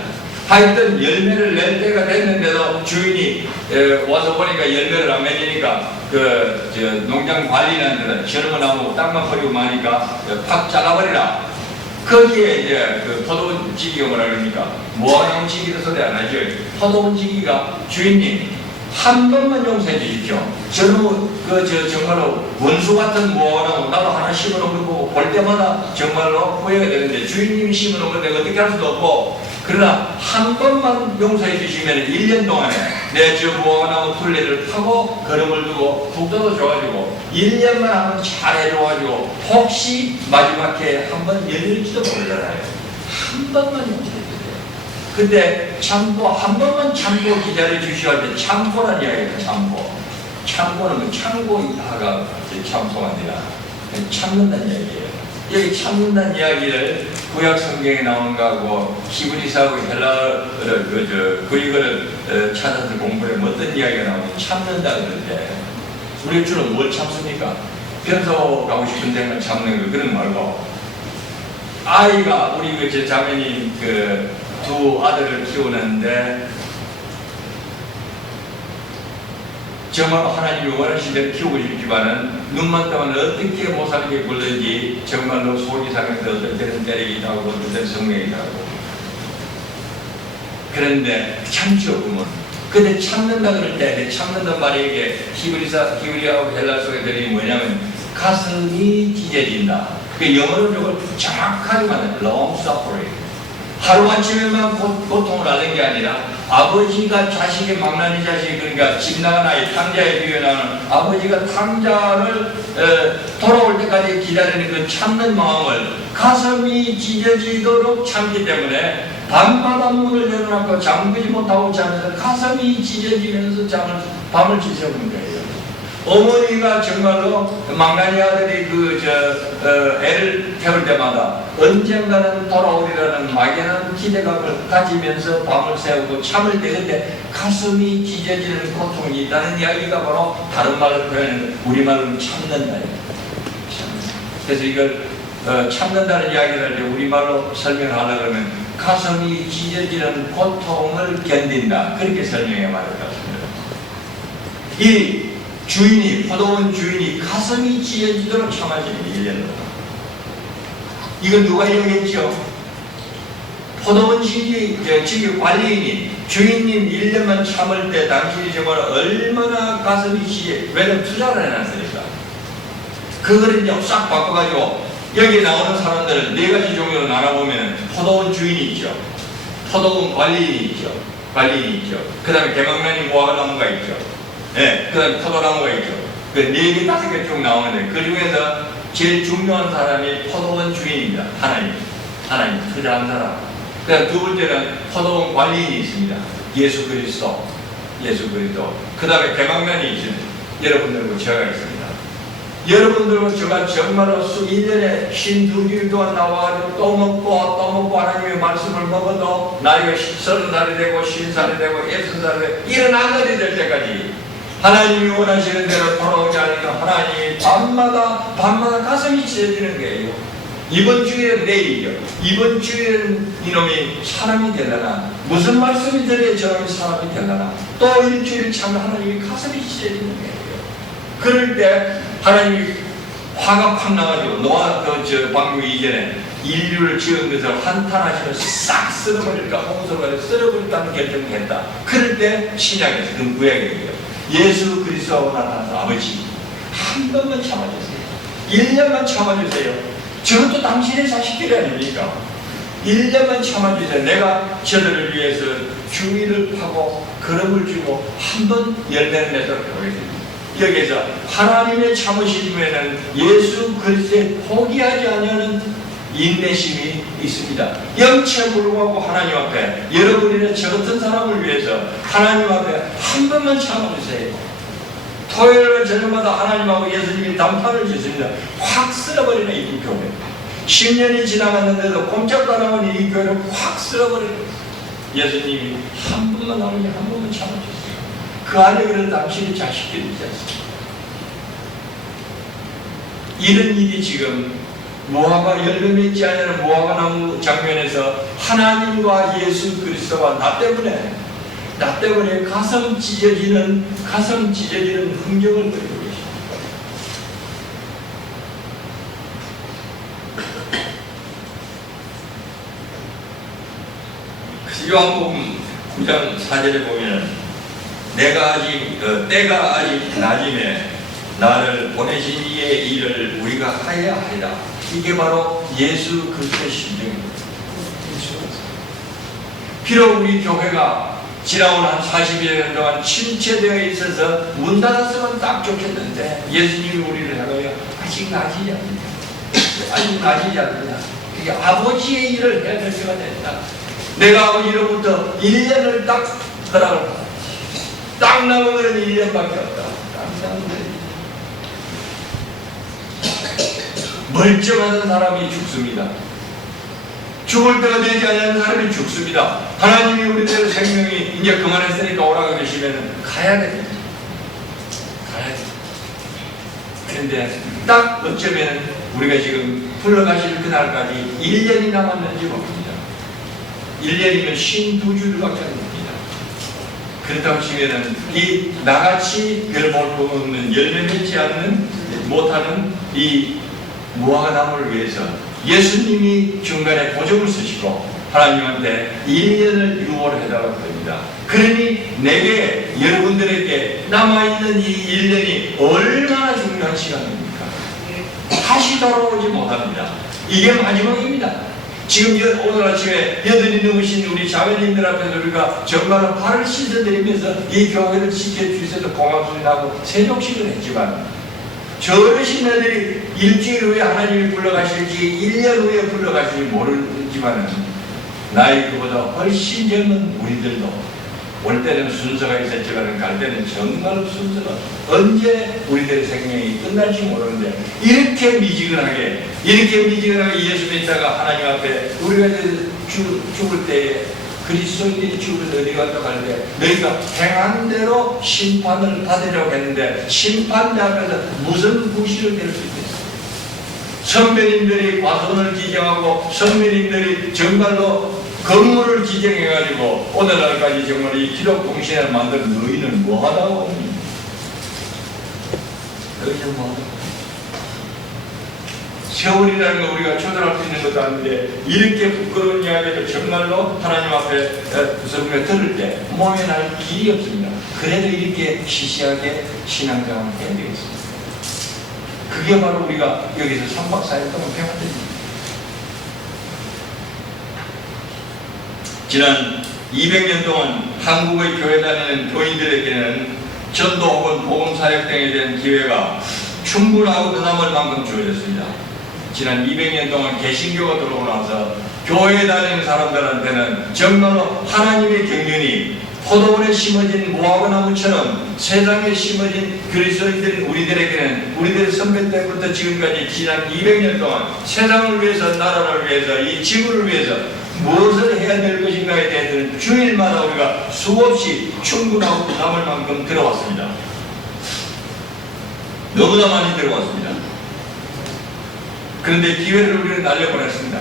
하여튼 열매를 낼 때가 됐는데도 주인이 와서 보니까 열매를 안 맺으니까 농장 관리인한테는 저런 거 나무 땅만 버리고 마니까 팍 잘라버리라. 거기에 이제 그 포도원 지기가 뭐라 그러니까 무화과나무 지기도 소리 안 하죠. 포도원 지기가 주인님 한 번만 용서해 주십시오. 저는 정말로 원수 같은 무화과나무 나도 하나 심어놓은 거 보고 볼 때마다 정말로 후회가 되는데 주인님이 심어놓은 건데 어떻게 할 수도 없고 그러나 한 번만 용서해 주시면 1년 동안에 내 저 무화과나무 둘레를 파고 걸음을 두고 북도도 줘가지고 1년만 한번 잘 해줘가지고 혹시 마지막 해에 한 번 열릴지도 모르잖아요. 한 번만 용서해 주세요. 근데 한 번만 참고 기다려 주시오 할 때 참고란 이야기예요. 참고는 참고하가 참고가 아니라 참는다는 이야기예요. 여기 참는다는 이야기를 구약 성경에 나오는 거하고 히브리서하고 헬라어를 그리거를 찾아서 공부하면 어떤 이야기가 나오면 참는다 그럴 때 우리 주로 뭘 참습니까? 변소 가고 싶은 데만 참는 거 그런 말고 아이가 우리 제 자매님 두 아들을 키우는데 정말 하나님이 원하신 대로 키우고 싶지만은 눈만 뜨면 어떻게 못 살게 굴는지 정말로 속이 상해서 어떨 때는 때리기도 하고 어떨 때는 성내기도 하고 그런데 참죠 그러면 근데 참는다 그럴 때 참는단 말이 이게 히브리하고 헬라 속에 들이 뭐냐면 가슴이 찢어진다. 그 영어로 이걸 정확하게 말해요. long suffering. 하루아침에만 고통을 하는 게 아니라 아버지가 자식의 망나니 자식, 그러니까 집 나간 아이 탕자에 비유하는 아버지가 탕자를 돌아올 때까지 기다리는 그 참는 마음을 가슴이 찢어지도록 참기 때문에 밤마다 문을 열어놓고 잠그지 못하고 자면서 가슴이 찢어지면서 밤을 지새우는 거예요. 어머니가 정말로 망나니 아들이 애를 태울 때마다 언젠가는 돌아오리라는 막연한 기대감을 가지면서 밤을 새우고 참을 때 그때 가슴이 찢어지는 고통이 있다는 이야기가 바로 다른 말로 표현하는 우리말로 참는다. 그래서 이걸 참는다는 이야기를 할 때 우리말로 설명하려고 하면 가슴이 찢어지는 고통을 견딘다. 그렇게 설명해 말할 것 같습니다. 이 주인이, 포도원 주인이 가슴이 찢어지도록 참아지는 1년 동안. 이건 누가 이야기했죠? 포도원 지기 관리인이 주인님 1년만 참을 때 당신이 정말 얼마나 가슴이 찢어, 왜냐면 투자를 해놨으니까. 그거를 이제 싹 바꿔가지고 여기 나오는 사람들을 4가지 종류로 나눠보면 포도원 주인이 있죠. 포도원 관리인이 있죠. 그 다음에 대망나니 무화과나무가 있죠. 그 다음에 포도나무가 있죠. 그 4개, 5개 쭉 나오는데 그 중에서 제일 중요한 사람이 포도원 주인입니다. 하나님 투자한 사람. 그 다음 두 번째는 포도원 관리인이 있습니다. 예수 그리스도. 그 다음에 대망나니 있죠. 여러분들과 제가 있습니다. 여러분들과 제가 정말로 1년에 52일 동안 나와가지고 또 먹고 하나님의 말씀을 먹어도 나이가 30살이 되고 50살이 되고 60살이 되고 이런 아들이 될 때까지 하나님이 원하시는 대로 돌아오지 않으니까 하나님이 밤마다 가슴이 찢어지는 거예요. 이번 주에는 내일이죠. 이번 주에는 이놈이 사람이 되려나, 무슨 말씀이 들어야 저놈이 사람이 되려나, 또 일주일 참으면 하나님이 가슴이 찢어지는 거예요. 그럴 때 하나님이 화가 확 나가지고 노아 방류 이전에 인류를 지은 것을 한탄하시면서 싹 쓸어버릴까, 홍수를 쓸어버릴까는 결정을 했다. 그럴 때 신약에서, 그 구약이에요. 예수 그리스도하고 나타나서 아버지 한 번만 참아주세요. 1년만 참아주세요. 저것도 당신의 자식들이 아닙니까? 1년만 참아주세요. 내가 저들을 위해서 주의를 파고 걸음을 주고 한 번 열매를 내도록 하겠습니다. 여기에서 하나님의 참으심에는 예수 그리스도의 포기하지 않는 인내심이 있습니다. 영체 불구하고 하나님 앞에 여러분이나 저 같은 사람을 위해서 하나님 앞에 한 번만 참아주세요. 토요일 저녁마다 하나님하고 예수님이 단판을 짓습니다. 확 쓸어버리는 이 교회. 10년이 지나갔는데도 꼼짝도 안 하고 이 교회를 확 쓸어버리는 예수님이 한 번만 나오니 한 번만 참아주세요. 그 안에 그런 당신의 자식들이 있지 않습니까? 이런 일이 지금 무화과 열매 맺지 않는 무화과나무 장면에서 하나님과 예수 그리스도와 나 때문에 가슴 찢어지는 흥정을 보이고 계십니다. 요한복음 9장 4절에 보면 때가 아직 낮임에 나를 보내신 이의 일을 우리가 하여야 하리라. 이게 바로 예수 그리스도의 심정입니다. 비록 우리 교회가 지나온 한 40여 년 동안 침체되어 있어서 문 닫았으면 딱 좋겠는데 예수님이 우리를 향하여 아직 나지지 않느냐. 그게 아버지의 일을 해야 될 때가 됐다. 내가 아버지로부터 1년을 딱 허락을 받았지. 딱 남은 것은 1년밖에 없다. 멀쩡한 사람이 죽습니다. 죽을 때가 되지 않는 사람이 죽습니다. 하나님이 우리들의 생명이 이제 그만했으니까 오라고 계시면 가야 됩니다. 그런데 딱 어쩌면 우리가 지금 흘러가실 그날까지 1년이 남았는지 모릅니다. 1년이면 52주일밖에 안 됩니다. 그렇다고 치면은 이 나같이 별 볼 거 없는 열매 맺지 못하는 이 무화과나무를 위해서 예수님이 중간에 보증을 쓰시고 하나님한테 1년을 유월해달라고 합니다. 그러니 내게 여러분들에게 남아있는 이 1년이 얼마나 중요한 시간입니까? 다시 돌아오지 못합니다. 이게 마지막입니다. 지금 오늘 아침에 여든이 넘으신 우리 자매님들 앞에서 우리가 정말로 발을 씻어드리면서 이 교회를 지켜주셔서 고맙습니다고 세종식을 했지만 저 어르신들이 일주일 후에 하나님이 불러가실지 1년 후에 불러가실지 모르지만 나이 그보다 훨씬 젊은 우리들도 올 때는 순서가 있었지만 갈 때는 정말 순서가 언제 우리들의 생명이 끝날지 모르는데 이렇게 미지근하게 예수 믿다가 하나님 앞에 우리가 죽을 때에 그리스도인들이 죽을 어디 갔다 갈 때 너희가 행한 대로 심판을 받으려고 했는데 심판대 앞에서 무슨 부실을 댈 수 있겠어? 선배님들이 과손을 기정하고 선배님들이 정말로 건물을 기정해가지고 오늘날까지 정말 이 기록 공신을 만든 너희는 뭐하다고? 너희는 뭐하다고? 세월이라는 거 우리가 조절할 수 있는 것도 아닌데 이렇게 부끄러운 이야기를 정말로 하나님 앞에 우리가 들을 때 몸에 날 길이 없습니다. 그래도 이렇게 시시하게 신앙생활을 해야 되겠습니다. 그게 바로 우리가 여기서 3박 4일 동안 배웠던 일입니다. 지난 200년 동안 한국의 교회 다니는 교인들에게는 전도 혹은 복음사역 등에 대한 기회가 충분하고 더 남을 만큼 주어졌습니다. 지난 200년 동안 개신교가 들어오고 나서 교회에 다니는 사람들한테는 정말로 하나님의 경륜이 포도원에 심어진 무화과나무처럼 세상에 심어진 그리스도인들인 우리들에게는 우리들의 선배 때부터 지금까지 지난 200년 동안 세상을 위해서 나라를 위해서 이 지구를 위해서 무엇을 해야 될 것인가에 대해서는 주일마다 우리가 수없이 충분하고 남을 만큼 들어왔습니다. 너무나 많이 들어왔습니다. 그런데 기회를 우리는 날려보냈습니다.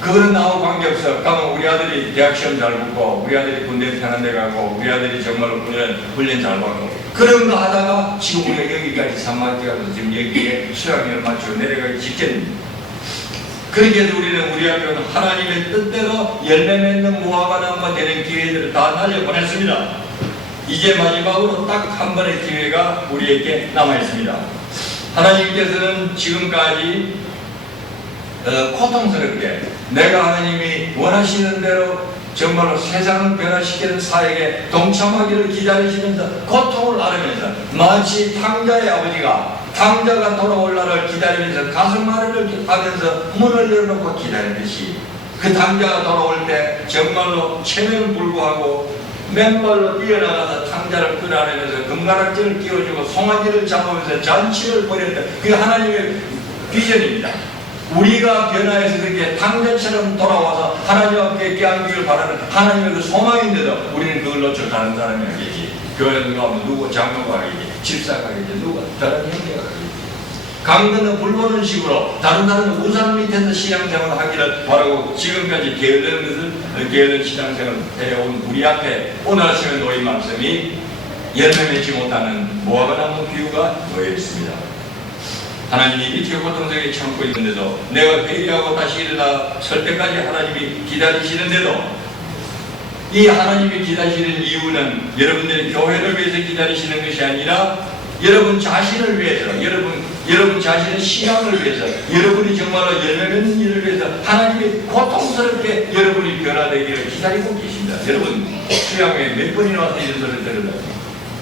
그거는 나하고 관계없어. 가면 우리 아들이 대학 시험 잘 붙고 우리 아들이 군대 편한 데 가고 우리 아들이 정말로 훈련 잘 받고 그런 거 하다가 지금 우리가 여기까지 산마을에 가서 지금 여기에 수양회를 마치고 내려가기 직전입니다. 그렇게 해서 우리는 우리 앞에 하나님의 뜻대로 열매 맺는 무화과나무가 되는 기회들을 다 날려보냈습니다. 이제 마지막으로 딱 한 번의 기회가 우리에게 남아있습니다. 하나님께서는 지금까지 고통스럽게 내가 하나님이 원하시는 대로 정말로 세상을 변화시키는 사역에 동참하기를 기다리시면서 고통을 앓으면서 마치 탕자의 아버지가 탕자가 돌아올 날을 기다리면서 가슴앓이를 하면서 문을 열어놓고 기다리듯이 그 탕자가 돌아올 때 정말로 체면을 불구하고 맨발로 뛰어나가서 탕자를 끌어안으면서 금가락지를 끼워주고 송아지를 잡으면서 잔치를 벌였던 그게 하나님의 비전입니다. 우리가 변화해서 그렇게 탕자처럼 돌아와서 하나님 앞에 깨안기를 바라는 하나님의 그 소망인데도 우리는 그걸 놓쳐 다른 사람이 하겠지. 교회를 가면 누구 장로가 하겠지, 집사가 하겠지, 누가 다른 형제가 하겠지. 강도는 불보는 식으로 다른 사람은 우산 밑에서 신앙생활을 하기를 바라고 지금까지 게으른 신앙생활을 해온 우리 앞에 오늘 아침에 놓인 말씀이 열매 맺지 못하는 무화과나무 비유가 놓여 있습니다. 하나님이 이렇게 고통스럽게 참고 있는데도 내가 회개하고 다시 일어나 설 때까지 하나님이 기다리시는데도 이 하나님이 기다리시는 이유는 여러분들의 교회를 위해서 기다리시는 것이 아니라 여러분 자신을 위해서 여러분 자신의 신앙을 위해서 여러분이 정말로 열매 맺는 일을 위해서 하나님이 고통스럽게 여러분이 변화되기를 기다리고 계십니다. 여러분 수양회 몇 번이나 와서 이런 소리를 들으려고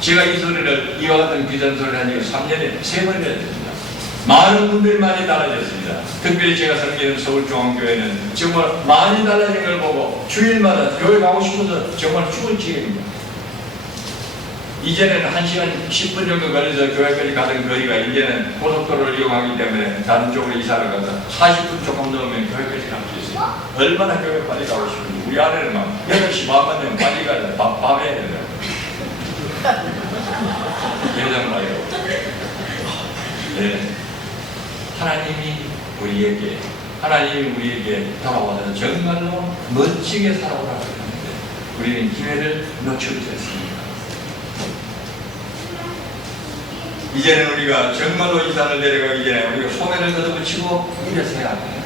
제가 이 소리를 이와 같은 비전 소리를 한 지가 3년에 3번이나 됐습니다. 많은 분들이 많이 달라졌습니다. 특별히 제가 섬기는 서울중앙교회는 정말 많이 달라진 걸 보고 주일마다 교회 가고 싶어서 정말 죽을 지경입니다. 이전에는 1시간 10분 정도 걸려서 교회까지 가던 거리가 이제는 고속도로를 이용하기 때문에 다른 쪽으로 이사를 가서 40분 조금 넘으면 교회까지 갈 수 있어요. 얼마나 교회 빨리 가고 싶은지 우리 아내는 막 8시 반만 되면 빨리 가야 돼. 밤에 해야 돼요. 예정 봐요. 네. 하나님이 우리에게 돌아와서 정말로 멋지게 살아오라고 하는데 우리는 기회를 놓치고 있습니다. 이제는 우리가 정말로 이 산을 내려가기 전에 우리가 소매를 걷어붙이고 이래서 해야 돼요.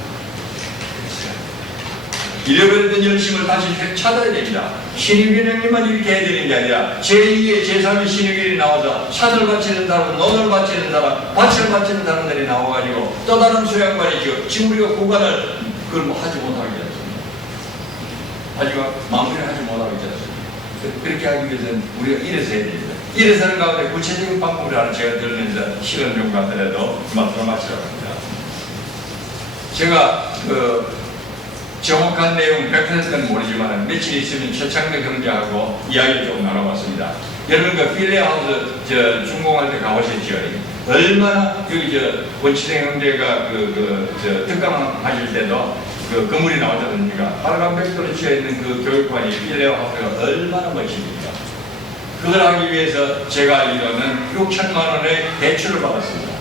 잃어버렸던 열심을 다시 찾아야 됩니다. 신유기능님만 이렇게 해야 되는 게 아니라 제2의 제3의 신유기능이 나와서 산을 바치는 사람, 논을 바치는 사람, 밭을 바치는 사람들이 나와가지고 또 다른 수양관이죠. 지금 우리가 구간을 그걸 뭐 하지 못하게 되었습니다. 하지만 마무리를 하지 못하게 되었습니다. 그렇게 하기 위해서는 우리가 이래서 해야 됩니다. 이래서 하는 가운데 구체적인 방법을 하나 제가 들으면서 시간 좀 갖더라도 말씀을 마치라고 합니다. 제가 정확한 내용 100%는 모르지만 며칠 있으면 최창덕 형제하고 이야기를 좀 나눠봤습니다. 여러분 그 필레하우스 준공할 때 가보셨죠? 얼마나 여기 원치생 형제가 특강 하실 때도 그 건물이 나오셨습니까? 빨간 벽돌에 치여있는 그 교육관이 필레하우스가 얼마나 멋집니까? 그걸 하기 위해서 제가 알기로는 6천만 원의 대출을 받았습니다.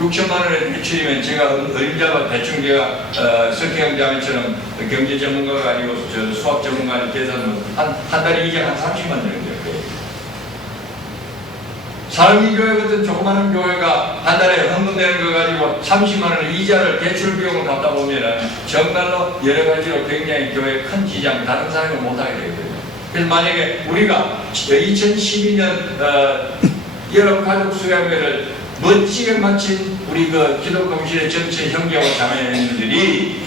6천만 원의 대출이면 제가 어림잡아 대충 제가 석혜영장처럼 경제 전문가가 아니고 수학 전문가를 계산하면 한 달에 이자 한 30만 원 정도. 사랑이 교회 같은 조그마한 교회가 한 달에 헌금되는 거 가지고 30만 원의 이자를 대출 비용을 갖다 보면은 정말로 여러 가지로 굉장히 교회에 큰 지장, 다른 사람이 못하게 되거든요. 그래서 만약에 우리가 2012년 여러 가족 수양회를 멋지게 마친 우리 그 기독공실의 전체 형제와 자매님들이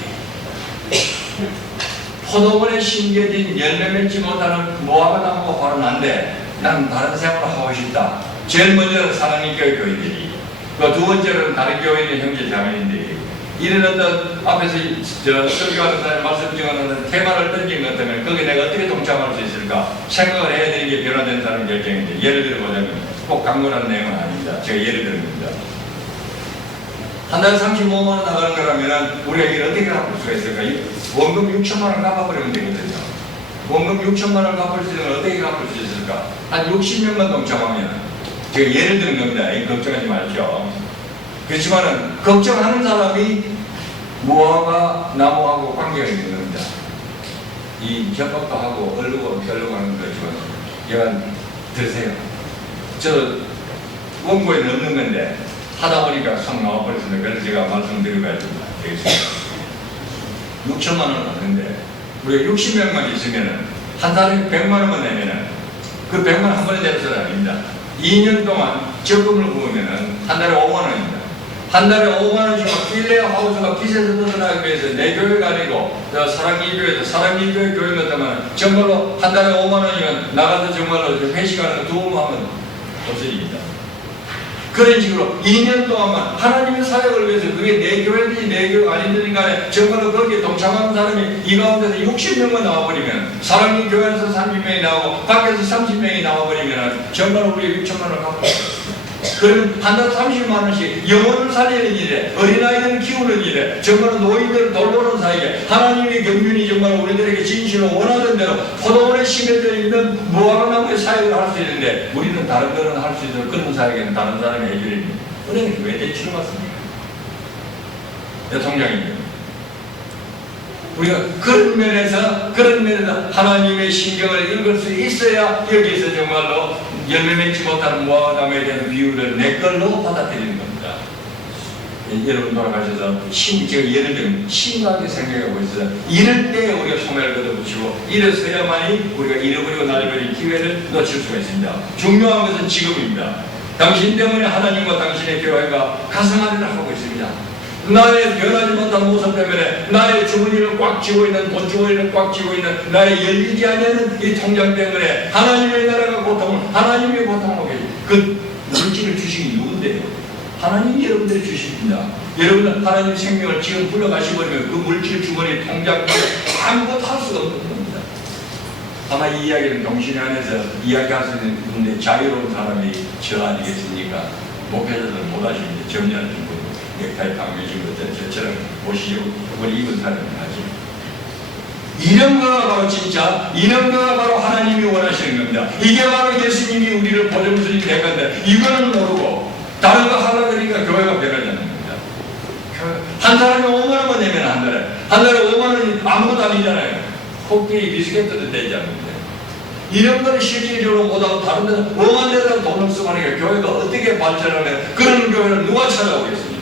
포도원에 심겨진 열매 맺지 못하는 무화과 나무가 바로 난데 나는 다른 생활을 하고 싶다. 제일 먼저는 사랑의 교회 교인들이, 두 번째로는 다른 교회 있는 형제 자매님들이 이런 어떤 앞에서 설교하는 사람이 말씀 중하는 테마를 던진 것 때문에 거기에 내가 어떻게 동참할 수 있을까 생각을 해야 되는 게 변화된 사람 결정인데, 예를 들어보자면 꼭 강론하는 내용은 아닙니다. 제가 예를 드는 겁니다. 한 달에 35만 원 나가는 거라면 우리가 이걸 어떻게 갚을 수가 있을까? 원금 6천만 원 갚아버리면 되거든요. 원금 6천만 원 갚을 수 있으면 어떻게 갚을 수 있을까? 한 60명만 동참하면, 제가 예를 드는 겁니다. 걱정하지 마십시오. 그렇지만은 걱정하는 사람이 무화과 나무하고 관계가 있는 겁니다. 이 협박도 하고 얼르고 별르고 하는 거지만 얘가 들으세요. 저 원고에는 없는 건데 하다 보니까 성 나와버렸습니다. 그래서 제가 말씀드려야 됩니다. 되겠습니다. 6천만 원 얻는데 우리가 60명만 있으면은 한 달에 100만 원만 내면은 그 100만 원 한 번에 내는 소리 아닙니다. 2년 동안 적금을 부으면은 한 달에 5만 원입니다. 한 달에 5만 원씩만 필레하우스가 빚에서 벗어나기 위해서 내 교회가 아니고 사랑이교회도 사랑이교회 교회 같다면 정말로 한 달에 5만 원이면 나가서 정말로 회식하는 도움하면 없어집니다. 그런 식으로 2년 동안만 하나님의 사역을 위해서 그게 내 교회든지 내 교회 아니든 간에 정말로 거기에 동참하는 사람이 이 가운데서 60명만 나와버리면 사랑의 교회에서 30명이 나오고 밖에서 30명이 나와버리면 정말로 우리 6천만 원을 갚고 그러면 한 달 30만 원씩 영혼을 살리는 일에 어린아이들을 키우는 일에 정말 노인들을 돌보는 사이에 하나님의 경륜이 정말 우리들에게 진실로 원하던 대로 포도원에 심겨져 있는 무화과나무의 사역을 할 수 있는데 우리는 다른 거는 할 수 있도록 그런 사역에는 다른 사람이 해주는 은행이 왜 대출을 받습니까? 통장입니다. 우리가 그런 면에서 하나님의 신경을 읽을 수 있어야 여기서 정말로 열매 맺지 못하는 무화과나무에 대한 비유를 내 걸로 받아들이는 겁니다. 여러분 돌아가셔서 제가 예를 들면 심각하게 생각하고 있어요. 이럴 때 우리가 소매를 걷어붙이고 이래서야만이 우리가 잃어버리고 날려버린 기회를 놓칠 수가 있습니다. 중요한 것은 지금입니다. 당신 때문에 하나님과 당신의 교회가 가슴앓이를 하고 있습니다. 나의 변하지 못한 모습 때문에 나의 주머니를 꽉 쥐고 있는 돈주머니를 꽉 쥐고 있는 나의 열리지 않는 이 통장 때문에 하나님의 나라가 고통을 하나님의 고통을 그 물질을 주신 누군데요? 하나님이 여러분들이 주십니다. 여러분은 하나님 생명을 지금 불러가시버리면 그 물질 주머니 통장 아무것도 할 수가 없는 겁니다. 아마 이 이야기는 동시에 안에서 이야기할 수 있는 자유로운 사람이 저 아니겠습니까? 목회자들 못하시는데 점잖은 분 넥타이 감겨진 것들 저처럼 옷이 입은 사람이 하지. 이런 거가 바로 진짜 이런 거가 바로 하나님이 원하시는 겁니다. 이게 바로 예수님이 우리를 보존수님 된 건데 이거는 모르고 다른 거 하려고 그러니까 교회가 변하지 않는 겁니다. 한 사람이 5만 원만 내면 한 달에 5만 원이 아무것도 아니잖아요. 코끼리 비스켓도 되지 않는데 이런 거를 실질적으로 못하고 다른 데서 5만 대에다 돈을 쓰고 하니까 교회가 어떻게 발전하면 그런 교회를 누가 찾아오겠습니까?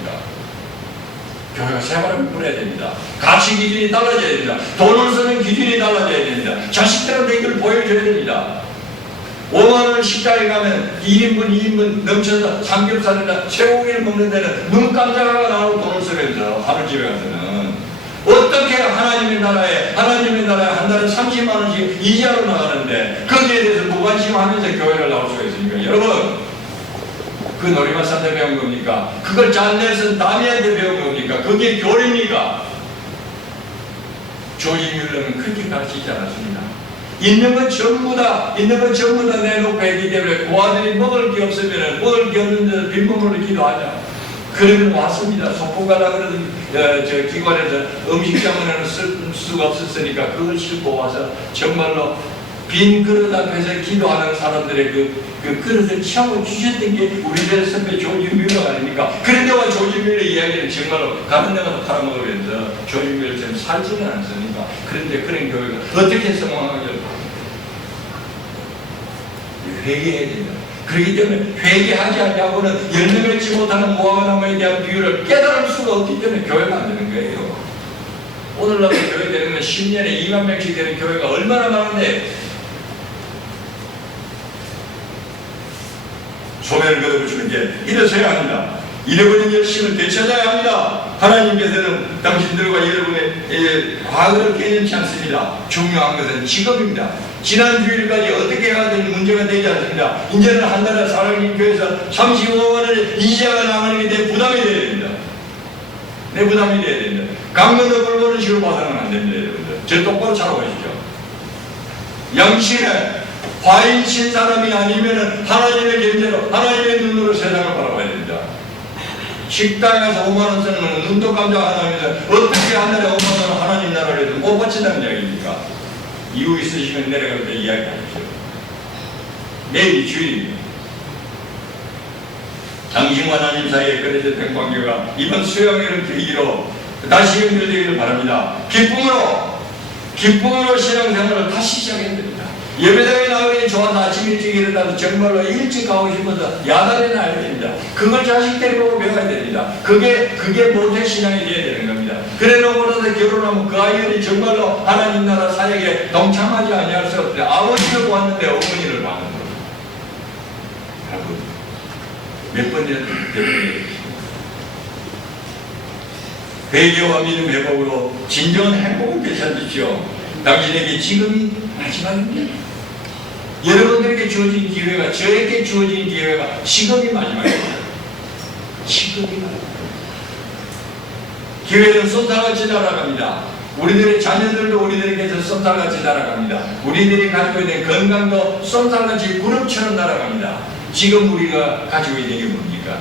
교회가 새바람 불어야 됩니다. 가치 기준이 달라져야 됩니다. 돈을 쓰는 기준이 달라져야 됩니다. 자식들한테 이걸 보여줘야 됩니다. 5만 원 식당에 가면 1인분, 2인분 넘쳐서 삼겹살이나 쇠고기를 먹는 데는 눈 깜짝하고 나오고 돈을 쓰면서 하늘집에 가서는 어떻게 하나님의 나라에 한 달에 30만 원씩 이자로 나가는데 거기에 대해서 무관심하면서 교회를 나올 수가 있습니까? 여러분, 그 노리마산테 배운 겁니까? 그걸 잔넬슨 다미한테 배운 겁니까? 그게 교리입니까? 조지 뮬러는 그렇게 가르치지 않았습니다. 있는 건 전부 다 내놓고 했기 때문에 고아들이 먹을 게 없으면 먹을 게 없는 데서 빈몸으로 기도하자. 그러면 왔습니다. 소풍 가다 그러던 저 기관에서 음식장만에는 쓸 수가 없었으니까 그걸 싣고 와서 정말로 빈 그릇 앞에서 기도하는 사람들의 그 그릇을 채워 주셨던 게 우리들 선배 조지 뮬러 아닙니까? 그런데 와 조지 뮬러 이야기는 정말로 가는 데마다 팔아먹으면서 조지 뮬러처럼 살지는 않습니까? 그런데 그런 교회가 어떻게 성공하냐고 회개해야 된다. 그렇기 때문에 회개하지 않냐고는 열매 맺지 못하는 무화과나무에 대한 비유를 깨달을 수가 없기 때문에 교회가 안 되는 거예요. 오늘날 교회 되는 건 10년에 2만 명씩 되는 교회가 얼마나 많은데 소매를 걷어붙이는 게 이래서야 합니다. 잃어버린 열심을 되찾아야 합니다. 하나님께서는 당신들과 여러분의 과거를 개념치 않습니다. 중요한 것은 직업입니다. 지난 주일까지 어떻게 해야 될 문제가 되지 않습니다. 이제는 한 달에 사랑님 교회에서 35만 원의 이자가 나가는 게 내 부담이 되어야 됩니다. 내 부담이 되어야 됩니다. 강건도 벌보는 식으로 봐서는 안 됩니다. 여러분들. 저 똑바로 차려보십시오. 양심에 화인 친 사람이 아니면 하나님의 견제로 하나님의 눈으로 세상을 바라봐야 됩니다. 식당에 가서 5만 원 쓰는 눈도 깜짝 안 하면서 어떻게 한 달에 5만 원 하나님 나라를 해도 못 바친다는 이야기입니까? 이유 있으시면 내려갈 때 이야기하십시오. 내일이 주일입니다. 당신과 하나님 사이에 끊어졌던 관계가 이번 수요일을 계기로 다시 연결되기를 바랍니다. 기쁨으로 신앙생활을 다시 시작해야 됩니다. 예배당에 나가기 좋아서 아침 일찍 일어나서 정말로 일찍 가고 싶어서 야단에 나야 됩니다. 그걸 자식들이 보고 배워야 됩니다. 그게 모태 신앙이 되어야 되는 겁니다. 그래 놓고 나서 결혼하면 그 아이들이 정말로 하나님 나라 사역에 동참하지 아니할 수 없어요. 아버지를 보았는데 어머니를 봤는 거예요. 여러분, 몇 번이나 회개와 믿음 회복으로 진정한 행복을 되찾으십시오. 당신에게 지금이 마지막입니다. 여러분들에게 주어진 기회가, 저에게 주어진 기회가 지금이 마지막입니다. 지금이 마지막입니다. 기회는 쏜살같이 날아갑니다. 우리들의 자녀들도 우리들에게서 쏜살같이 날아갑니다. 우리들이 가지고 있는 건강도 쏜살같이 구름처럼 날아갑니다. 지금 우리가 가지고 있는 게 뭡니까?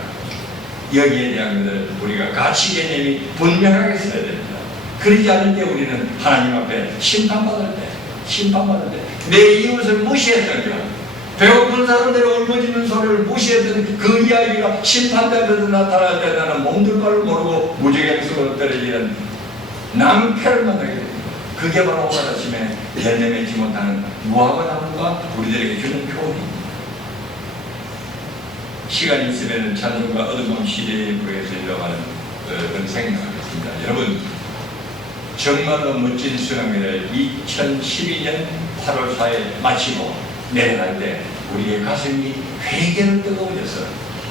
여기에 대한 것을 우리가 가치 개념이 분명하게 써야 됩니다. 그러지 않을 때 우리는 하나님 앞에 심판받을 때 내 이웃을 무시했던 것, 배고픈 사람들의 울부짖는 소리를 무시했던 그 이야기가 심판대에서 나타날 때 나는 몸둘바를 모르고 무지경수로 떨어지는 낭패를 만나게 됩니다. 그게 바로 오늘 아침에 열매 맺지 못하는 무화과나무가 우리들에게 주는 교훈입니다. 시간이 있으면 찬송과 어둠 시대의 부에서 일어나는 그런 생각하겠습니다. 여러분, 정말로 멋진 수양회를 2012년 8월 4일 마치고 내려갈 때 우리의 가슴이 회개로 뜨거워져서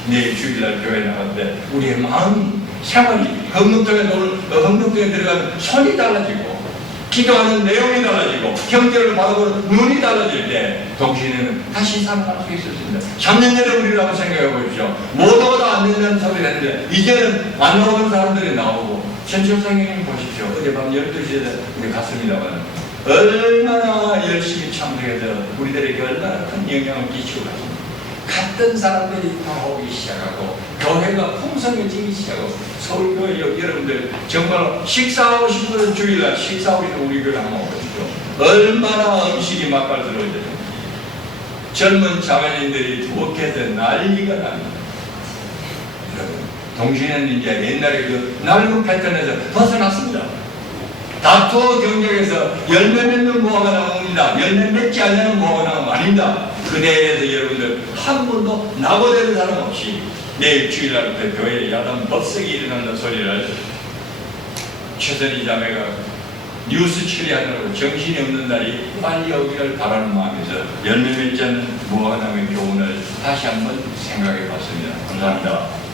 내일 주일날 교회 나갈 때 우리의 마음이 생활이 흥금통에 들어가는 손이 달라지고 기도하는 내용이 달라지고 형제를 바라보는 눈이 달라질 때 동시에는 다시 살아날 수 있었습니다. 3년 전에 우리를 한번 생각해 보십시오. 못 오도 안 된다는 소리를 했는데 이제는 안 나오는 사람들이 나오고 천천성형님 보십시오. 어젯밤 12시에 우리 갔습니다만 얼마나 열심히 참석해서 우리들에게 얼마나 큰 영향을 끼치고 갔습니다. 갔던 사람들이 다 오기 시작하고 교회가 풍성해지기 시작하고 서울교회 여러분들 정말 식사하고 싶은 주일날 식사하고 싶은 우리 교회 한번 오십시오. 얼마나 음식이 맛깔스러워져요. 젊은 자매님들이 부엌에서 난리가 납니다. 여러분, 동시에는 이제 옛날에 그 낡은 패턴에서 벗어났습니다. 다투어 경쟁에서 열매 맺는 무화과 나무입니다. 열매 맺지 않는 무화과 나무 아닙니다. 그대에서 여러분들 한 번도 낙오되는 사람 없이 내일 주일날부터 교회에 야단 법석이 일어난다는 소리를 최선희 자매가 뉴스 처리하느라고 정신이 없는 날이 빨리 오기를 바라는 마음에서 열매 맺지 않는 무화과나무의 교훈을 다시 한번 생각해 봤습니다. 감사합니다.